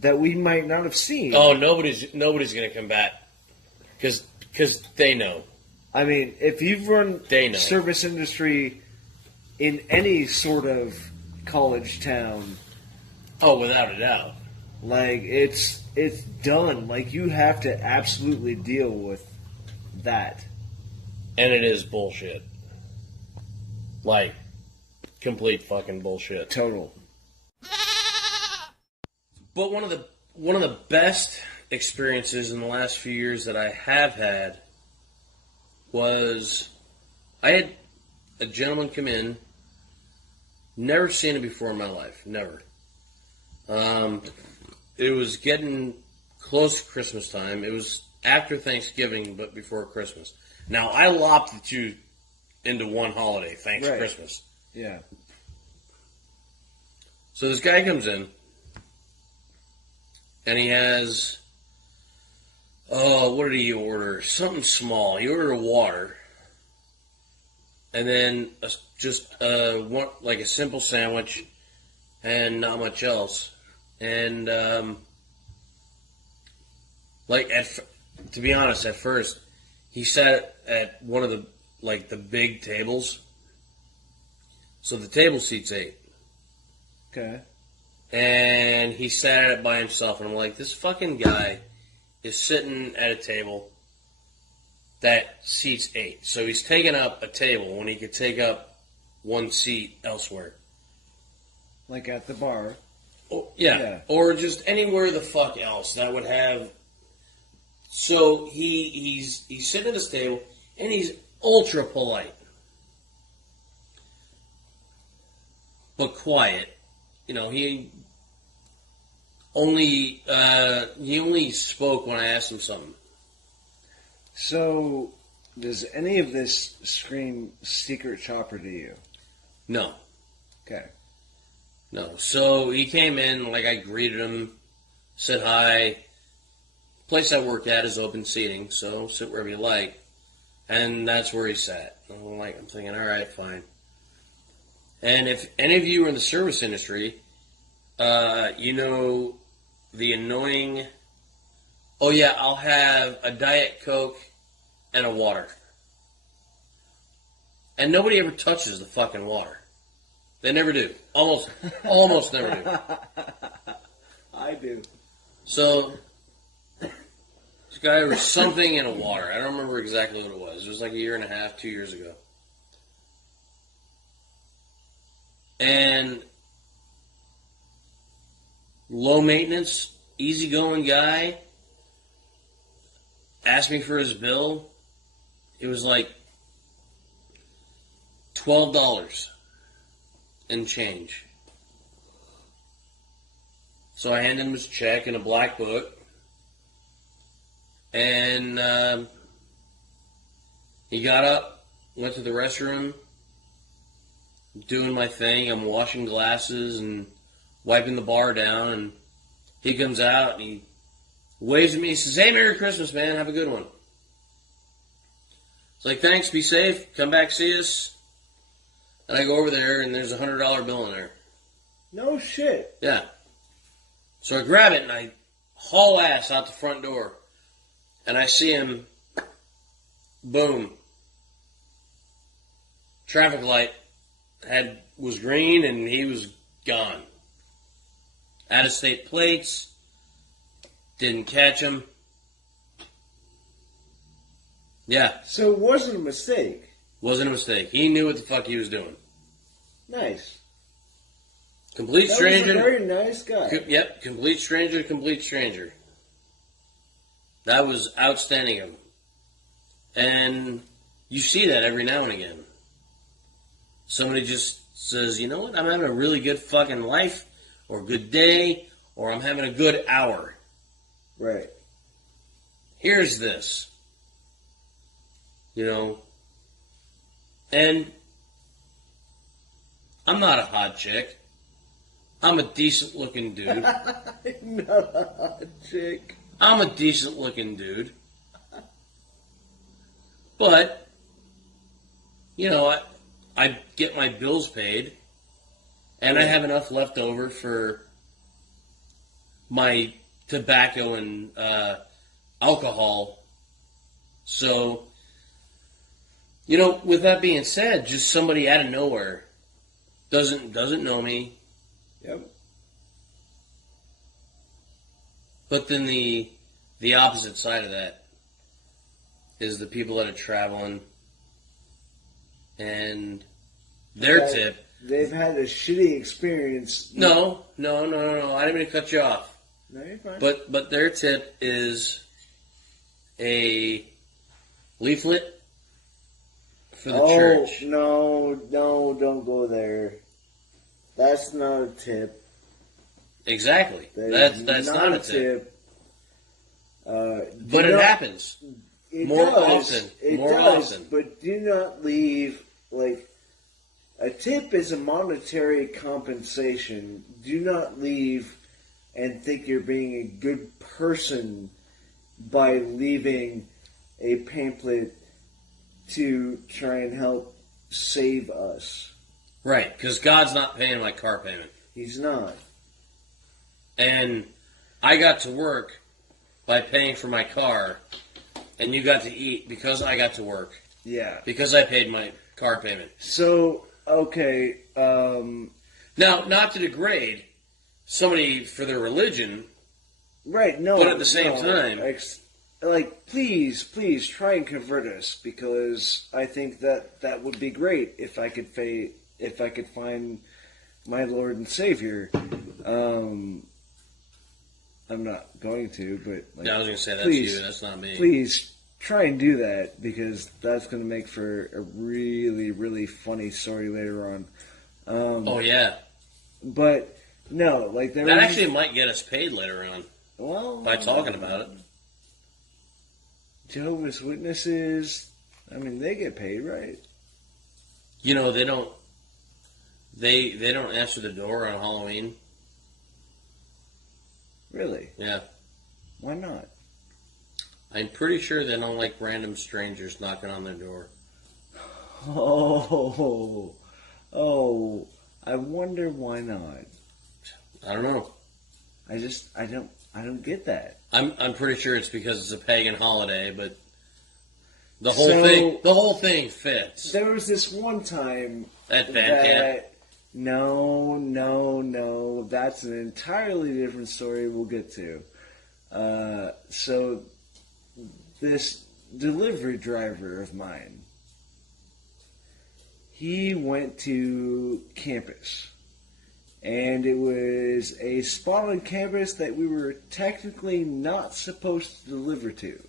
that we might not have seen. oh, nobody's going to combat because they know. I mean, if you've run They know. service industry in any sort of college town, Oh, without a doubt. like it's done. Like you have to absolutely deal with that. And it is bullshit. Like, complete fucking bullshit. Total. But one of the best experiences in the last few years that I have had was I had a gentleman come in, never seen him before in my life, never. It was getting close to Christmas time. It was after Thanksgiving, but before Christmas. Now I lopped the two into one holiday, thanks Right. Christmas. Yeah. So this guy comes in, and he has, what did he order? Something small. He ordered a water, and then one, like a simple sandwich, and not much else. And to be honest, at first, he sat at one of the big tables. So the table seats 8. Okay. And he sat at it by himself, and I'm like, this fucking guy is sitting at a table that seats 8. So he's taking up a table when he could take up one seat elsewhere. Like at the bar. Oh, yeah. Or just anywhere the fuck else that would have. So he's sitting at his table, and he's ultra polite. But quiet. You know, he only spoke when I asked him something. So, does any of this scream Secret Chopper to you? No. Okay. No. So he came in, like I greeted him, said hi. Place I work at is open seating, so sit wherever you like. And that's where he sat. I'm thinking, all right, fine. And if any of you are in the service industry, you know the annoying, oh yeah, I'll have a Diet Coke and a water. And nobody ever touches the fucking water. They never do. Almost never do. I do. So, this guy was something in a water. I don't remember exactly what it was. It was like a year and a half, 2 years ago. And low maintenance, easygoing guy. asked me for his bill. It was like $12 and change. So I handed him his check in a black book. And he got up, went to the restroom, doing my thing. I'm washing glasses and wiping the bar down. And he comes out and he waves at me. He says, "Hey, Merry Christmas, man. Have a good one." It's like, "Thanks, be safe. Come back, see us." And I go over there, and there's a $100 bill in there. No shit. Yeah. So I grab it, and I haul ass out the front door. And I see him, boom. Traffic light was green, and he was gone. Out-of-state plates. Didn't catch him. Yeah. So it wasn't a mistake. Wasn't a mistake. He knew what the fuck he was doing. Nice. Complete That stranger. was a very nice guy. Yep, complete stranger to complete stranger. That was outstanding of him. And you see that every now and again. Somebody just says, "You know what, I'm having a really good fucking life, or good day, or I'm having a good hour. Right. Here's this." You know? And I'm not a hot chick. I'm a decent looking dude. Not a hot chick. I'm a decent looking dude. But, you know, I get my bills paid, and I have enough left over for my tobacco and alcohol. So, you know, with that being said, just somebody out of nowhere doesn't know me. Yep. But then the opposite side of that is the people that are traveling and their tip. They've had a shitty experience. No. I didn't mean to cut you off. No, you're fine. But their tip is a leaflet for the church. No, don't go there. That's not a tip. Exactly. That is That's not a tip. But it happens. It More does. often. It More does, often. but do not leave, like, a tip is a monetary compensation. Do not leave and think you're being a good person by leaving a pamphlet to try and help save us. Right, because God's not paying my car payment. He's not. And I got to work by paying for my car, and you got to eat because I got to work. Yeah. Because I paid my car payment. So, okay. Now, not to degrade somebody for their religion, Right, no. but at the same time, please try and convert us, because I think that would be great if I could find my Lord and Savior. I'm not going to, but I was going to say that's please, you, that's not me. Please try and do that, because that's going to make for a really, really funny story later on. Oh yeah, But no, like that actually might get us paid later on by talking about it. Jehovah's Witnesses, I mean, they get paid, right? You know, they don't answer the door on Halloween. Really? Yeah. Why not? I'm pretty sure they don't like random strangers knocking on their door. Oh, I wonder why not. I don't know. I don't get that. I'm pretty sure it's because it's a pagan holiday, but the whole thing fits. There was this one time At band camp. No, that's an entirely different story we'll get to. So this delivery driver of mine, he went to campus. And it was a spot on campus that we were technically not supposed to deliver to.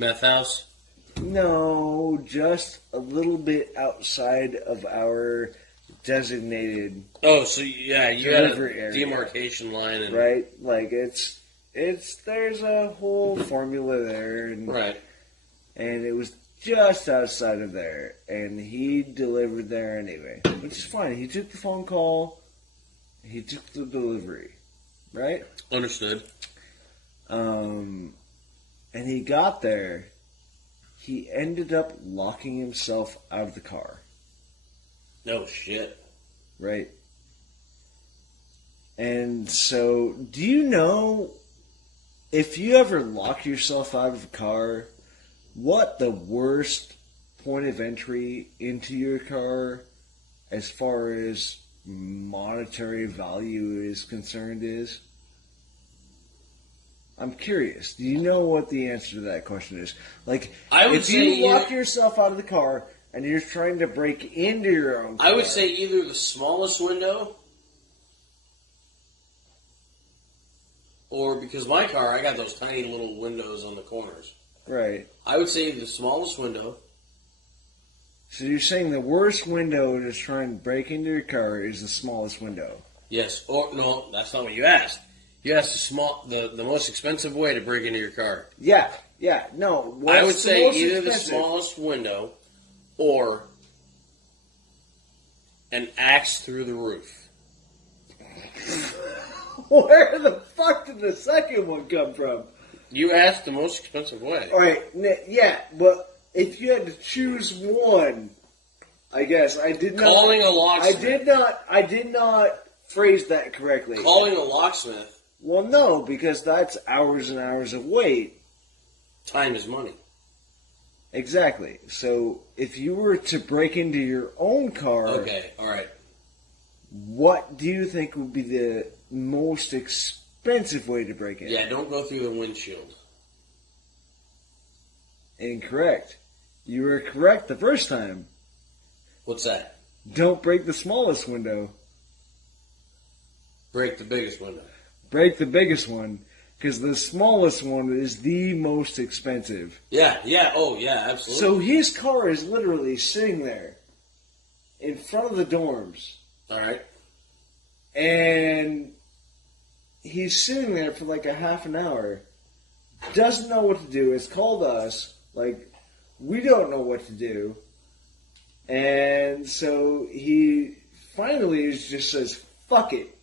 Meth house? No, just a little bit outside of our designated Oh, so yeah, you had a delivery area. demarcation line, and right. Like it's there's a whole formula there, and right. and it was just outside of there, and he delivered there anyway, which is fine. He took the phone call, he took the delivery, right? Understood. And he got there. He ended up locking himself out of the car, No shit. right? And so, do you know if you ever lock yourself out of a car, what the worst point of entry into your car, as far as monetary value is concerned, is? I'm curious. Do you know what the answer to that question is? Like, I would if say you lock yourself out of the car and you're trying to break into your own car, I would say either the smallest window, or because my car, I got those tiny little windows on the corners. right. I would say the smallest window. So you're saying the worst window to try and break into your car is the smallest window? Yes, or no, that's not what you asked. You asked the most expensive way to break into your car. Yeah, no. I would what's the say most either the expensive? smallest window or an axe through the roof. Where the fuck did the second one come from? You asked the most expensive way. All right, yeah, but if you had to choose one, I guess I did not. Calling a locksmith. I did not phrase that correctly. Calling a locksmith. Well, no, because that's hours and hours of wait. Time is money. Exactly. So if you were to break into your own car, Okay, all right. what do you think would be the most expensive way to break in? Yeah, don't go through the windshield. Incorrect. You were correct the first time. What's that? Don't break the smallest window. Break the biggest window. Break the biggest one, because the smallest one is the most expensive. Yeah, oh yeah, absolutely. So his car is literally sitting there in front of the dorms, All right. and he's sitting there for like a half an hour, doesn't know what to do, has called us, like, we don't know what to do, and so he finally just says, fuck it.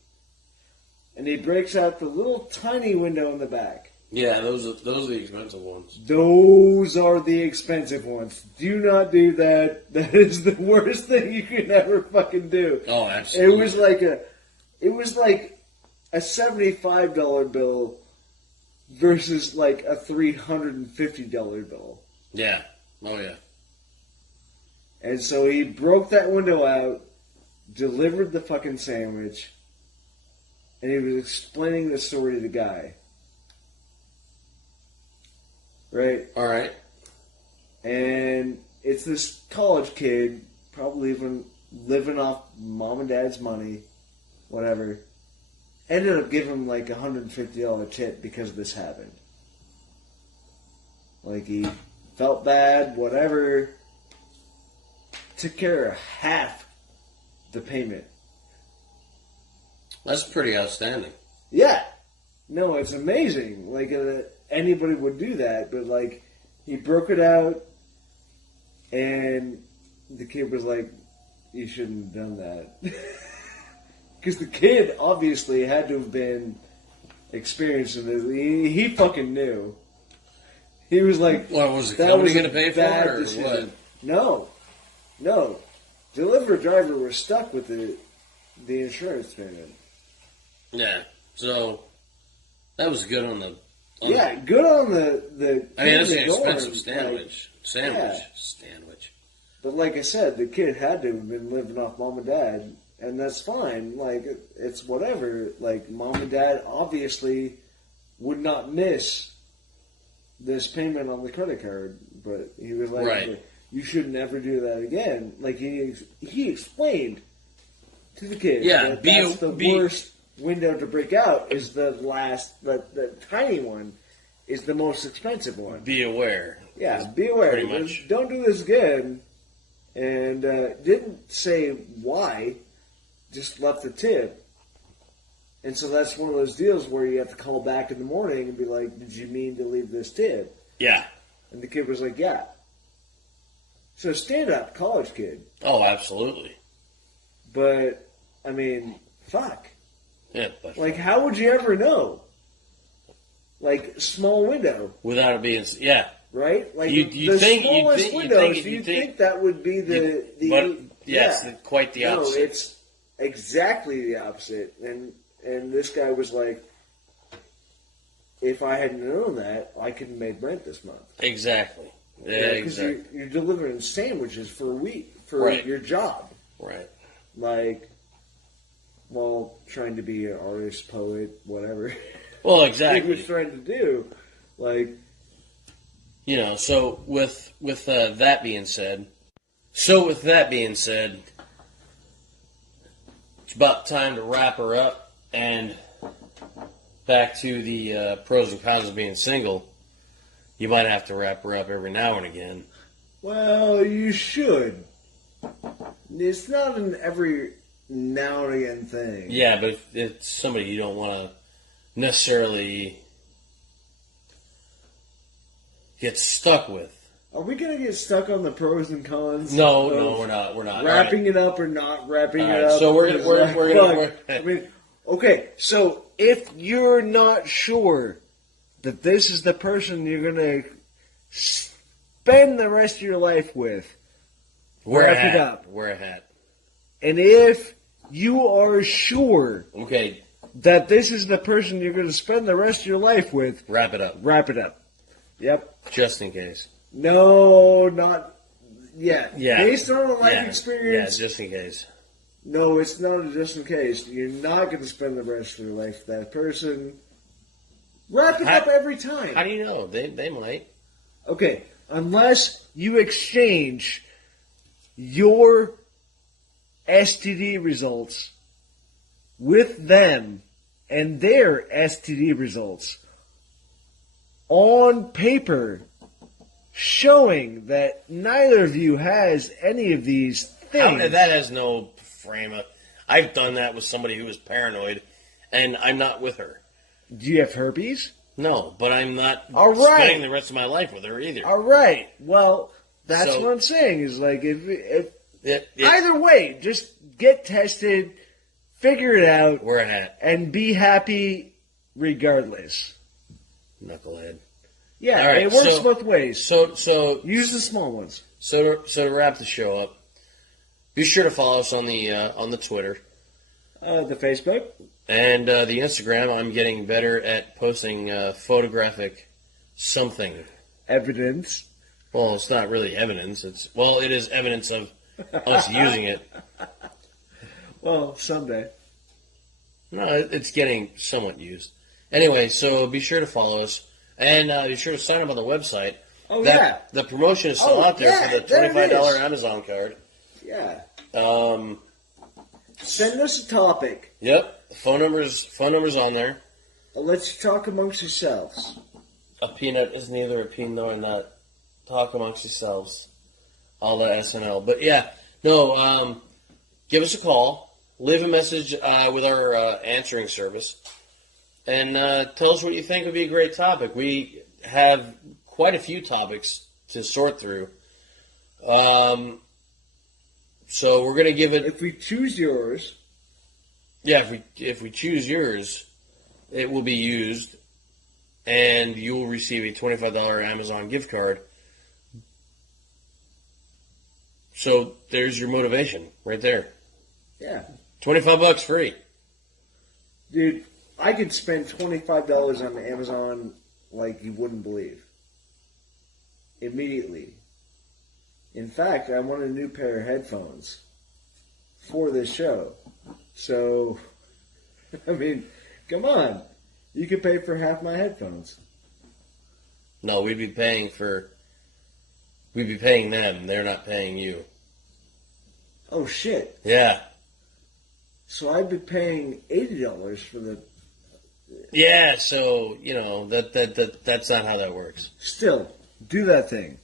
And he breaks out the little tiny window in the back. Yeah, those are the expensive ones. Those are the expensive ones. Do not do that. That is the worst thing you can ever fucking do. Oh, absolutely. It was like a $75 bill versus like a $350 bill. Yeah. Oh yeah. And so he broke that window out, delivered the fucking sandwich, and he was explaining the story to the guy. Right? All right. And it's this college kid, probably even living off mom and dad's money, whatever. Ended up giving him like a $150 tip because this happened. Like he felt bad, whatever. Took care of half the payment. That's pretty outstanding. Yeah. No, it's amazing. Like, anybody would do that, but, like, he broke it out, and the kid was like, you shouldn't have done that. Because the kid obviously had to have been experiencing this. He fucking knew. He was like, What, was the that company was a going to pay for bad it, or decision. what? No. Delivery driver was stuck with the insurance payment. Yeah. So, that was good on the... Yeah, good on the. I mean, that's kid an in the dorm, expensive sandwich. yeah. Sandwich. But like I said, the kid had to have been living off mom and dad, and that's fine. Like, it's whatever. Like, mom and dad obviously would not miss this payment on the credit card, but he was like, Right. you should never do that again. Like, he explained to the kid Yeah, that be- that's the be- worst window to break out is the tiny one is the most expensive one. Be aware Yeah, be aware. Pretty much. Don't do this again. And didn't say why, just left the tip. And so that's one of those deals where you have to call back in the morning and be like, did you mean to leave this tip? Yeah. And the kid was like, yeah. So stand up, college kid. Oh, absolutely. But, I mean, fuck. Yeah, but Like, how would you ever know? Like, small window, without it being, yeah. right? Like, You the think- you smallest think- you windows, think- you you think- think that would be the But yes, yeah. quite the No, opposite. it's exactly the opposite. And this guy was like, if I hadn't known that, I couldn't have made rent this month. Exactly. Yeah, Because exactly. you're delivering sandwiches for a week for Right. your job. Right. Like, well, trying to be an artist, poet, whatever. Well, He exactly. was trying to do. Like, You know, so with that being said, it's about time to wrap her up and back to the pros and cons of being single. You might have to wrap her up every now and again. well, you should. It's not an every now and again thing. Yeah, but if it's somebody you don't want to necessarily get stuck with. Are we gonna get stuck on the pros and cons? No, of no, we're not. We're not. Wrapping it up or not wrapping All it right, up. so we're Because, gonna- I mean, okay. So if you're not sure that this is the person you're gonna spend the rest of your life with, Wear a wrap it hat. up. Wear a hat. and if you are sure Okay, that this is the person you're going to spend the rest of your life with, wrap it up. wrap it up. Yep. Just in case. No, not yet. Yeah. Based on a life Yeah. experience, Yeah, just in case. no, it's not a just in case. You're not going to spend the rest of your life with that person. Wrap it How- up every time. How do you know? They might. Okay, unless you exchange your STD results with them and their STD results on paper showing that neither of you has any of these things. That has no frame of. I've done that with somebody who was paranoid, and I'm not with her. Do you have herpes? No, but I'm not All right. spending the rest of my life with her either. All right. Well, that's So- what I'm saying is like if Yeah, either way, just get tested, figure it out, wear a hat, and be happy regardless. knucklehead. Yeah, All right, it works so- both ways. So Use the small ones. to wrap the show up, be sure to follow us on the Twitter The Facebook. and the Instagram. I'm getting better at posting photographic something. Evidence. Well, it's not really evidence. It is evidence of us using it. Well, someday. No, it's getting somewhat used. Anyway, so be sure to follow us and be sure to sign up on the website. Oh, The promotion is still Oh, out there yeah, for the there it $25 is. Amazon card. Yeah. Um, Send us a topic. yep, phone numbers on there. Let's talk amongst yourselves. A peanut is neither a peanut nor a nut. Talk amongst yourselves. All the SNL. But yeah, no, give us a call. Leave a message with our answering service. And tell us what you think would be a great topic. We have quite a few topics to sort through. So we're going to give it... If we choose yours, Yeah, if we choose yours, it will be used, and you will receive a $25 Amazon gift card. So there's your motivation right there. yeah. $25 free. Dude, I could spend $25 on Amazon like you wouldn't believe. Immediately. In fact, I want a new pair of headphones for this show. So, I mean, come on. You could pay for half my headphones. No, we'd be paying them. They're not paying you. Oh, shit. Yeah. So I'd be paying $80 for the... Yeah, so, that's not how that works. Still, Do that thing.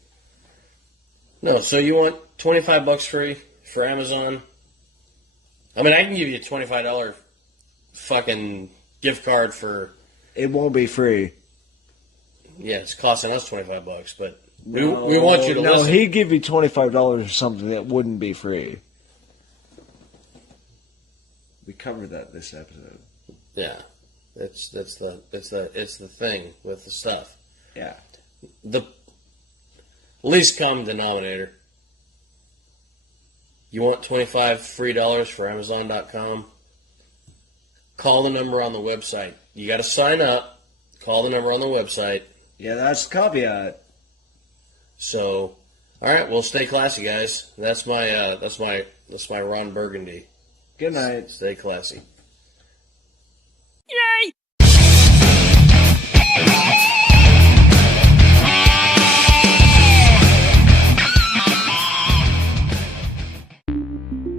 No, so you want $25 free for Amazon? I mean, I can give you a $25 fucking gift card for. It won't be free. Yeah, it's costing us $25, but we want you to listen. No, he'd give you $25 for something that wouldn't be free. We covered that this episode. Yeah, it's the thing with the stuff. Yeah. The least common denominator. You want $25 free for Amazon.com? Call the number on the website. You got to sign up. Call the number on the website. Yeah, that's the caveat. So, all right, well, stay classy, guys. That's my Ron Burgundy. Good night. Stay classy. Yay!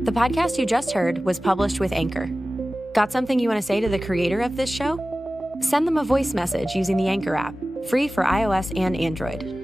The podcast you just heard was published with Anchor. Got something you want to say to the creator of this show? Send them a voice message using the Anchor app, free for iOS and Android.